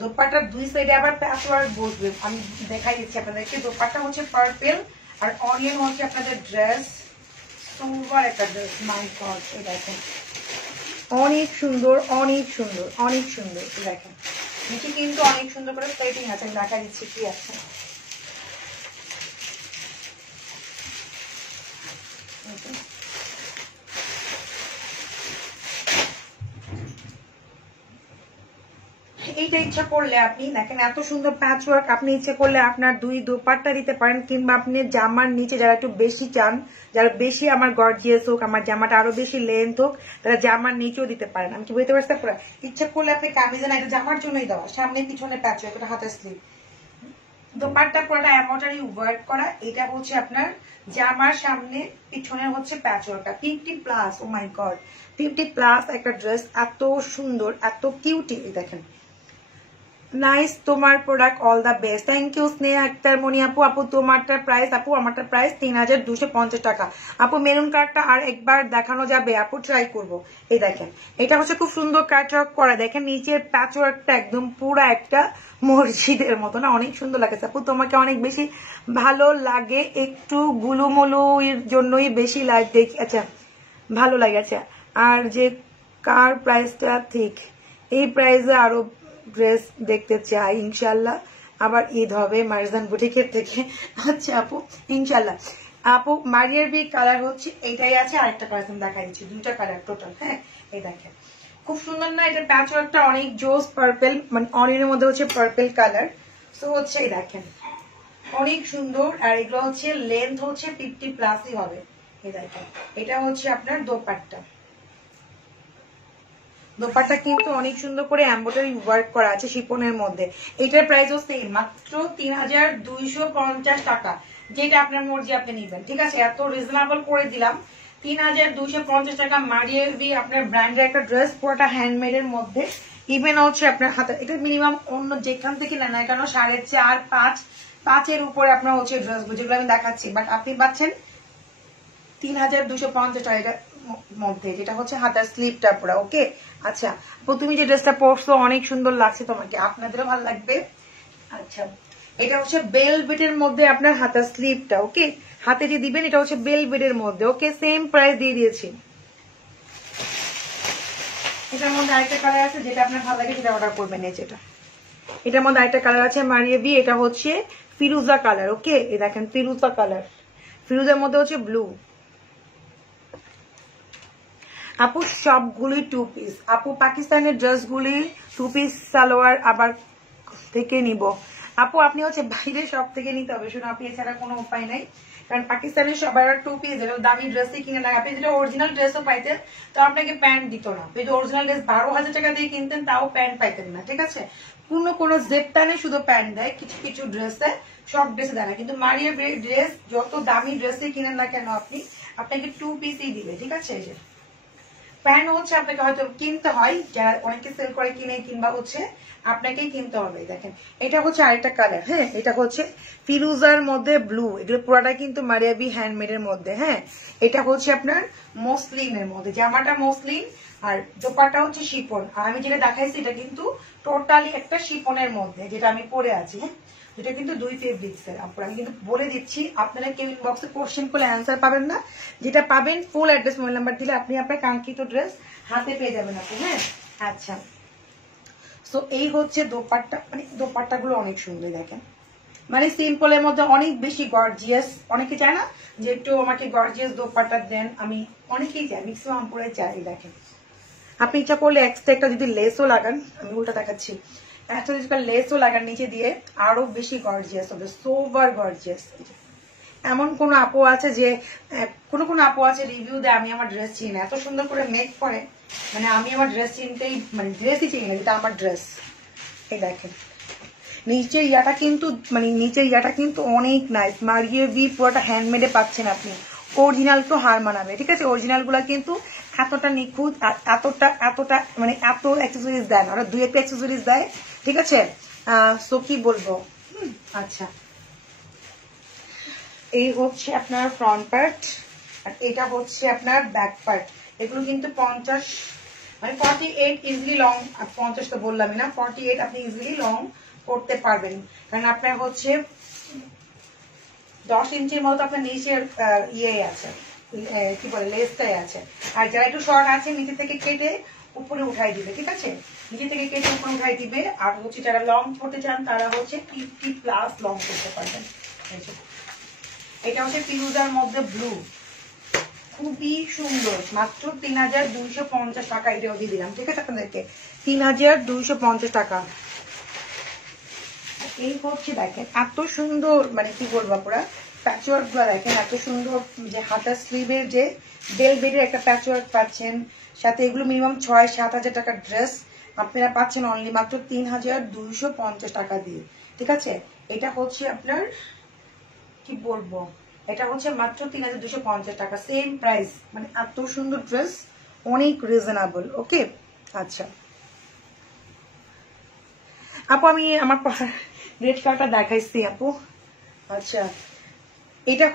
দোপাট্টার দুই সাইডে আবার প্যাচ ওয়ার্ক বসবে, আমি দেখাই দিচ্ছি আপনাদেরকে। দোপাট্টা হচ্ছে পার্পেল আর অনিয়ন হচ্ছে আপনাদের ড্রেস, সুন্দর একটা ড্রেস। মাই গড, এই দেখেন অনেক সুন্দর, অনেক সুন্দর, অনেক সুন্দর। দেখেন নিচে কিন্তু অনেক সুন্দর করে সেটিং আছে, আমি দেখা দিচ্ছি কি আছে। এইটা ইচ্ছা করলে আপনি দেখেন এত সুন্দর প্যাচ ওয়ার্ক, আপনি ইচ্ছে করলে আপনার দুই দোপাট্টা দিতে পারেন, কিংবা আপনি জামার নিচে যারা একটু বেশি চান, যারা বেশি আমার গর্জিয়াস হোক, আমার জামাটা আরো বেশি লেন্থ হোক, তারা জামার নিচেও দিতে পারেন। আমি কি বুঝতে পারছি? পুরো ইচ্ছা করলে আপনি কামিজে না, এটা জামার জন্যই দেওয়া, সামনে পিছনে প্যাচ ওয়ার্ক, এটা হাতের স্লিভ। দোপাট্টা পুরোটা এমব্রয়ডারি ওয়ার্ক করা। এটা হচ্ছে আপনার জামার সামনে পিছনে হচ্ছে প্যাচ ওয়ার্কটা। 50+, ও মাই গড, 50+ একটা ড্রেস, এত সুন্দর, এত কিউটি। দেখেন নাইস, তোমার product, all the best. Thank you Sneha Akter Moni আপু। আপু তোমারটার প্রাইস, আপু আমারটার প্রাইস 3250 টাকা। আপু মেরুন কার্ডটা আর একবার দেখানো যাবে? আপু ট্রাই করবো। এই দেখেন এটা হচ্ছে খুব সুন্দর কাটওয়ার্ক করা, দেখেন নিচের প্যাচ ওয়ার্কটা একদম পুরা একটা মসজিদের মতো না, অনেক সুন্দর লাগছে। আপু তোমাকে অনেক বেশি ভালো লাগে, একটু গুলুমুলু এর জন্যই বেশি লাইক দেখি। আচ্ছা, ভালো লাগে। আচ্ছা, আর যে কার প্রাইসটা ঠিক, এই প্রাইসে আরো ড্রেস দেখতে চাই ইনশাল্লাহ। আবার ঈদ হবে মার্জান বুটিকের থেকে। আচ্ছা আপু, ইনশাল্লাহ। আপু মারিয়ার বি কালার হচ্ছে এইটাই আছে, আরেকটা কালার আমি দেখাই দিচ্ছি, দুইটা কালার টোটাল। হ্যাঁ, এই দেখেন খুব সুন্দর না, এটা প্যাচ ওয়ার্কটা অনেক জোস, পার্পেল মানে অনিয়নের মধ্যে হচ্ছে পার্পেল কালার। তো হচ্ছে এই দেখেন অনেক সুন্দর, আর এগুলো হচ্ছে লেন্থ হচ্ছে 50+ই হবে। এই দেখেন এটা হচ্ছে আপনার দোপাট্টা। দোপাট্টা কিন্তু অনেক সুন্দর করে এমব্রয়ডারি ওয়ার্ক করা আছে শিপনের মধ্যে। এটার প্রাইসও সেম, মাত্র 3250 টাকা। যেটা আপনার মর্জি আপনি নিবেন, ঠিক আছে? এত রিজনেবল করে দিলাম, 3250 টাকা। মারিয়াবি আপনার ব্র্যান্ডের একটা ড্রেস, পুরোটা হ্যান্ডমেড এর মধ্যে। ইভেন হচ্ছে আপনার হাতে, এটা মিনিমাম অন্য যেখান থেকে নেন না কেন 4.5 5 উপরে আপনার হচ্ছে ড্রেসগুলো যেগুলো আমি দেখাচ্ছি, বাট আপনি পাচ্ছেন 3250 টাকা মধ্যে, যেটা হচ্ছে হাতার স্লিভটা পুরো। ওকে, আচ্ছা তুমি যে ড্রেসটা পরছো অনেক সুন্দর লাগছে তোমাকে, আপনাদেরও ভালো লাগবে। আচ্ছা, এটা হচ্ছে বেলভেটের মধ্যে আপনার হাতার স্লিভটা। ওকে, হাতে যে দিবেন এটা হচ্ছে বেলভেটের মধ্যে। ওকে, সেম প্রাইস দিয়ে দিয়েছি। এটার মধ্যে আরেকটা কালার আছে, যেটা আপনার ভালো লাগে সেটা অর্ডার করবেন। যেটা এটার মধ্যে আরেকটা কালার আছে মারিয়াবি, এটা হচ্ছে ফিরোজা কালার। ওকে, এই দেখেন ফিরোজা কালার, ফিরোজার মধ্যে হচ্ছে ব্লু। আপু সবগুলি 2 পিস। আপু পাকিস্তানের ড্রেসগুলি 2 পিস সালোয়ার আবার থেকে নিব। আপু আপনি হচ্ছে বাইরে সব থেকে নিতে হবে, শুনুন আপনি এছাড়া কোনো উপায় নাই। কারণ পাকিস্তানের সবাই 2 পিস, এটা দামি ড্রেসই কিনে লাগে। আপনি যেটা অরিজিনাল ড্রেসও পাইতেন তো আপনাকে প্যান্ট দিত না। যদি অরিজিনাল ড্রেস 12,000 টাকা দিয়ে কিনতেন তাও প্যান্ট পাইতেন না, ঠিক আছে? কোনো জেপটানে শুধু প্যান্ট দেয়, কিছু কিছু ড্রেসে, সব ড্রেসে দেয় না। কিন্তু মারিয়া ড্রেস যত দামি ড্রেসই কিনেন না কেন আপনি, আপনাকে 2 পিসই দিবে, ঠিক আছে? এই যে প্যান্ট হচ্ছে আপনাকে হয়তো কিনতে হয়, যারা অনেকে সেল করে কিনে, কিংবা হচ্ছে আপনাকেই কিনতে হবে। দেখেন এটা হচ্ছে আরেকটা কালার। হ্যাঁ, এটা হচ্ছে ফিরোজার মধ্যে ব্লু। এগুলো পুরাটা কিন্তু মারিয়াবি হ্যান্ডমেড এর মধ্যে। হ্যাঁ, এটা হচ্ছে আপনার মসলিনের মধ্যে, জামাটা মসলিন আর দোপাট্টা হচ্ছে শিফন। আর আমি যেটা দেখাইছি এটা কিন্তু টোটালি একটা শিফনের মধ্যে, যেটা আমি পরে আছি। হ্যাঁ, যেটা কিন্তু 2 ফেব্রিক্স এর। আমি কিন্তু বলে দিচ্ছি, আপনারা কেউ ইনবক্সে কোশ্চেন করলে অ্যান্সার পাবেন না। যেটা পাবেন ফুল অ্যাড্রেস মোবাইল নাম্বার দিলে আপনি আপনার কাঙ্ক্ষিত ড্রেস হাতে পেয়ে যাবেন আপনি। হ্যাঁ, আচ্ছা, তো এই হচ্ছে দোপাট্টা। মানে দোপাট্টা গুলো অনেক সুন্দর, দেখেন মানে সিম্পলের মধ্যে অনেক বেশি গর্জিয়াস। অনেকে চায় না যে একটু আমাকে গর্জিয়াস দোপাট্টা দেন, আমি অনেকেই চাই, ম্যাক্সিমাম পরে চাই। দেখেন আপনি ইচ্ছা করলে এক্সট্রা একটা যদি লেসও লাগান, আমি উল্টা দেখাচ্ছি, এত লেসও লাগার নিচে দিয়ে আরো বেশি গর্জিয়াস হবে, সোভার গর্জিয়াস। এমন কোন আপু আছে যে কোন আপু আছে রিভিউ দেয় আমি আমার ড্রেস চিনি না, এত সুন্দর করে মেক করে, মানে আমি আমার ড্রেস চিনতেই মানে ড্রেসই চিনি না, এটা আমার ড্রেস। এই দেখেন নিচের ইয়াটা কিন্তু মানে নিচের ইয়াটা কিন্তু অনেক নাইস, মার্গিয়ে ভি পুরোটা হ্যান্ডমেডে পাচ্ছেন আপনি, অরিজিনাল তো হার মানাবে, ঠিক আছে। অরিজিনাল গুলা কিন্তু এতটা নিখুঁত আর এতটা মানে এত অ্যাক্সেসরিজ দেয় না, ওরা 2-1 অ্যাক্সেসরিজ দেয়, ঠিক আছে। সো কি বলবো, আচ্ছা এই হচ্ছে আপনার ফ্রন্ট পার্ট আর এটা হচ্ছে আপনার ব্যাক পার্ট। এগুলো কিন্তু 50 মানে 48 ইজিলি লং, 50 তো বললামই না, 48 আপনি ইজিলি লং করতে পারবেন, কারণ আপনার হচ্ছে 10 ইঞ্চির মতো আপনার নিচের ইয়ে আছে, কি বলে লেসটাই আছে। আর যারা একটু শর্ট আছে নিচে থেকে কেটে উপরে উঠাই দিবে, ঠিক আছে, নিচে থেকে কেটে উপরে উঠাই দিবে। আর হচ্ছে যারা লং করতে চান তারা হচ্ছে 50+ লং করতে পারবেন। এটা হচ্ছে ফিরোজার মধ্যে ব্লু, খুবই সুন্দর, মাত্র 3250 টাকা এটাও দিয়ে দিলাম, ঠিক আছে আপনাদেরকে 3250 টাকা। এই হচ্ছে দেখেন এত সুন্দর, মানে কি বলবো পুরা প্যাচওয়ার্ক গুলা দেখেন এত সুন্দর, যে হাতার স্লিভের যে বেলভেটের একটা প্যাচওয়ার্ক পাচ্ছেন, সাথে এগুলো মিনিমাম 6-7 হাজার টাকার ড্রেস আপনারা পাচ্ছেন অনলি মাত্র 3250 টাকা দিয়ে, ঠিক আছে। এটা হচ্ছে আপনার কি বলবো, এটা হচ্ছে মাত্র 3250 টাকা, সেম প্রাইস, মানে এত সুন্দর ড্রেস, অনেক রিজনেবল। ওকে আচ্ছা আপু আমি আমার রেড কালারটা দেখাইছি আপু। আচ্ছা এটা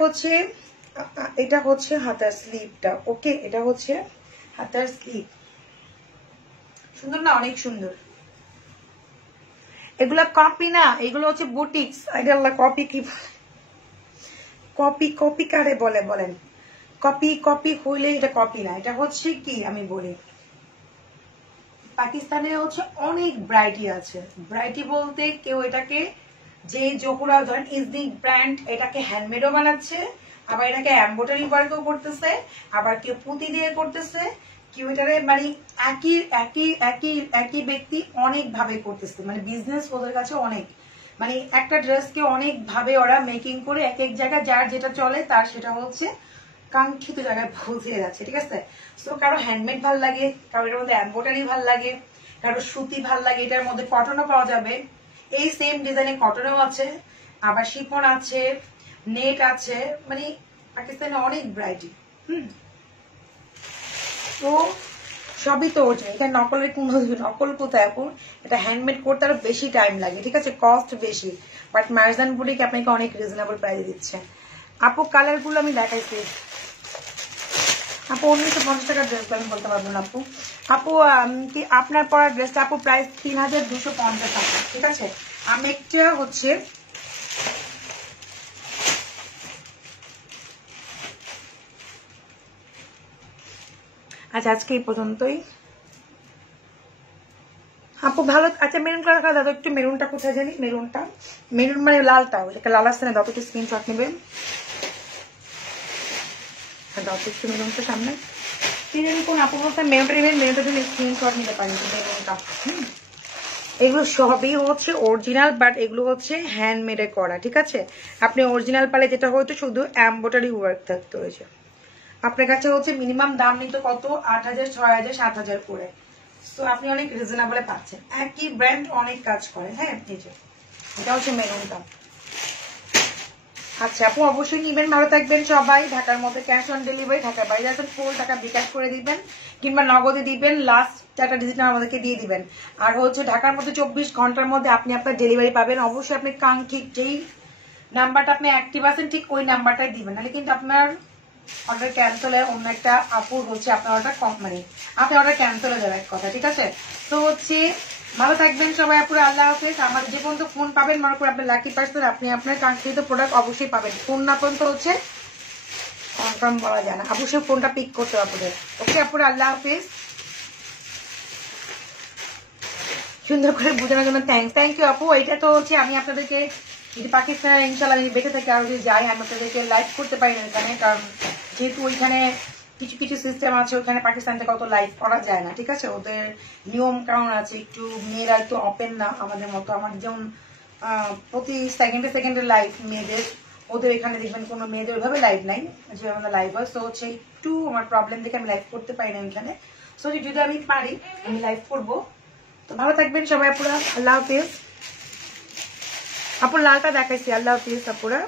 হচ্ছে হাতার স্লিভটা, ওকে এটা হচ্ছে হাতার স্লিভ, সুন্দর না, অনেক সুন্দর। এগুলা কপি না, এগুলো হচ্ছে বুটিক্স। আল্লাহ কপি কি কপি কারে বলে বলেন, কপি হইলে এটা কপি না, এটা হচ্ছে কি আমি বলি, পাকিস্তানে হচ্ছে অনেক ভ্যারাইটি আছে। ভ্যারাইটি বলতে কেউ এটাকে যে জোহরা ধরেন ইজনিক ব্র্যান্ড এটাকে হ্যান্ডমেডও বানাচ্ছে, আবার এটাকে এমব্রয়ডারি ওয়ার্কও করতেছে, আবার কেউ পুঁতি দিয়ে করতেছে, কেউ এটারে মানে একই ব্যক্তি অনেক ভাবে করতেছে, মানে বিজনেস ওদের কাছে অনেক, মানে একটা ড্রেসকে অনেক ভাবে ওরা মেকিং করে এক এক জায়গায় যার যেটা চলে তার সেটা হচ্ছে কাঙ্ক্ষিত জায়গায় পৌঁছে যাচ্ছে, ঠিক আছে। সো কারো হ্যান্ডমেড ভাল লাগে, কারো এর মধ্যে এমব্রয়ডারি ভাল লাগে, কারো সুতি ভাল লাগে, এটার মধ্যে কটনও পাওয়া যাবে, এই সেম ডিজাইনে কটনও আছে, আবার শিফন আছে, নেট আছে, মানে পাকিস্তানে অনেক ভ্যারাইটি। তো সবই তো অরিজিনাল, এখানে নকলের কোনো নকল কোথায় আপু, এটা হ্যান্ডমেড করতে আরো বেশি টাইম লাগে, ঠিক আছে, কস্ট বেশি, বাট মার্জান বুটিক আপনাকে অনেক রিজনেবল প্রাইসে দিচ্ছে। আপু কালার গুলো আমি দেখাইছি আপু, 1950 টাকার ড্রেস আমি বলতে পারবো না আপু। আপু কি আপনার পরা ড্রেসটা আপু প্রাইস 3250 টাকা, ঠিক আছে। আমি একটা হচ্ছে আচ্ছা আজকে এই পর্যন্তই আপু, ভালো। আচ্ছা মেরুন কালার দাদা, একটু মেরুনটা কোথায় জানি, মেরুন মানে লালটা, ওটাকে লাল আসছে না, দাও একটু স্ক্রিনশট নেবেন, দাও একটু মেরুনটা সামনে, কোন আপু বলতে মেরুনটা নেবেন, মেরুনটা জন্য স্ক্রিনশট নিতে পারেন মেরুনটা। এগুলো সবই হচ্ছে অরিজিনাল, বাট এগুলো হচ্ছে হ্যান্ডমেডে করা, ঠিক আছে। আপনি অরিজিনাল পালে যেটা হয়তো শুধু এমব্রয়ডারি ওয়ার্ক থাকতে হয়েছে, আপনার কাছে হচ্ছে মিনিমাম দাম নিত কত 8000, 6000, 7000 করে। তো আপনি অনেক রিজনেবলে পাচ্ছেন, একই ব্র্যান্ড অনেক কাজ করে। হ্যাঁ এই যে এটা হচ্ছে মেরুনটা। আচ্ছা আপু অবশ্যই নিবেন, ভালো থাকবেন সবাই। ঢাকার মধ্যে ক্যাশ অন ডেলিভারি, ঢাকার বাইরে আসেন ফুল টাকা বিকাশ করে দিবেন কিংবা নগদে দিবেন, লাস্ট একটা ডিজিট আমাদেরকে দিয়ে দিবেন। আর হচ্ছে ঢাকার মধ্যে 24 ঘন্টার মধ্যে আপনি আপনার ডেলিভারি পাবেন। অবশ্যই আপনি কাঙ্ক্ষিত যেই নাম্বারটা আপনি অ্যাক্টিভ আছেন ঠিক ওই নাম্বারটাই দিবেন, নাহলে কিন্তু আপনার অর্ডার ক্যান্সেল হয়, অন্য একটা আপুর হচ্ছে আপনার অর্ডার কম, মানে আপনার অর্ডার ক্যান্সেল হয়ে যাবে এক কথা, ঠিক আছে। তো হচ্ছে ভালো থাকবেন সবাই আপুরা, আল্লাহ হাফেজ। আমাদের যে পর্যন্ত ফোন পাবেন মনে করে আপনার লাকি পার্সন, আপনি আপনার কাঙ্ক্ষিত প্রোডাক্ট অবশ্যই পাবেন। ফোন না পর্যন্ত হচ্ছে কনফার্ম বলা যায় না, অবশ্যই ফোনটা পিক করতে হবে। ওকে আপুরা, আল্লাহ হাফেজ। সুন্দর করে বোঝানোর জন্য থ্যাংক ইউ আপু। এটা তো হচ্ছে আমি আপনাদেরকে যদি পাকিস্তানের ইনশাল্লাহ বেঁচে থেকে আরো যদি যাই আমি আপনাদেরকে লাইভ করতে পারি না এখানে, কারণ যেহেতু ওইখানে কিছু কিছু সিস্টেম আছে ওখানে পাকিস্তান থেকে অত লাইভ করা যায় না, ঠিক আছে, ওদের নিয়ম কানুন আছে, একটু মেয়েরা একটু ওপেন না আমাদের মতো। আমাদের যেমন প্রতি সেকেন্ডে সেকেন্ডে লাইভ মেয়েদের, ওদের এখানে দেখবেন কোনো মেয়েদের ওইভাবে লাইভ নাই যে আমাদের লাইভ হয়। সো হচ্ছে একটু আমার প্রবলেম দেখে আমি লাইভ করতে পারি না এখানে। সো যদি আমি পারি আমি লাইভ করবো। তো ভালো থাকবেন সবাই আপুরা, আল্লাহ হাফিজ। আপুর লালটা দেখাইছি, আল্লাহ হাফিজ আপুরা।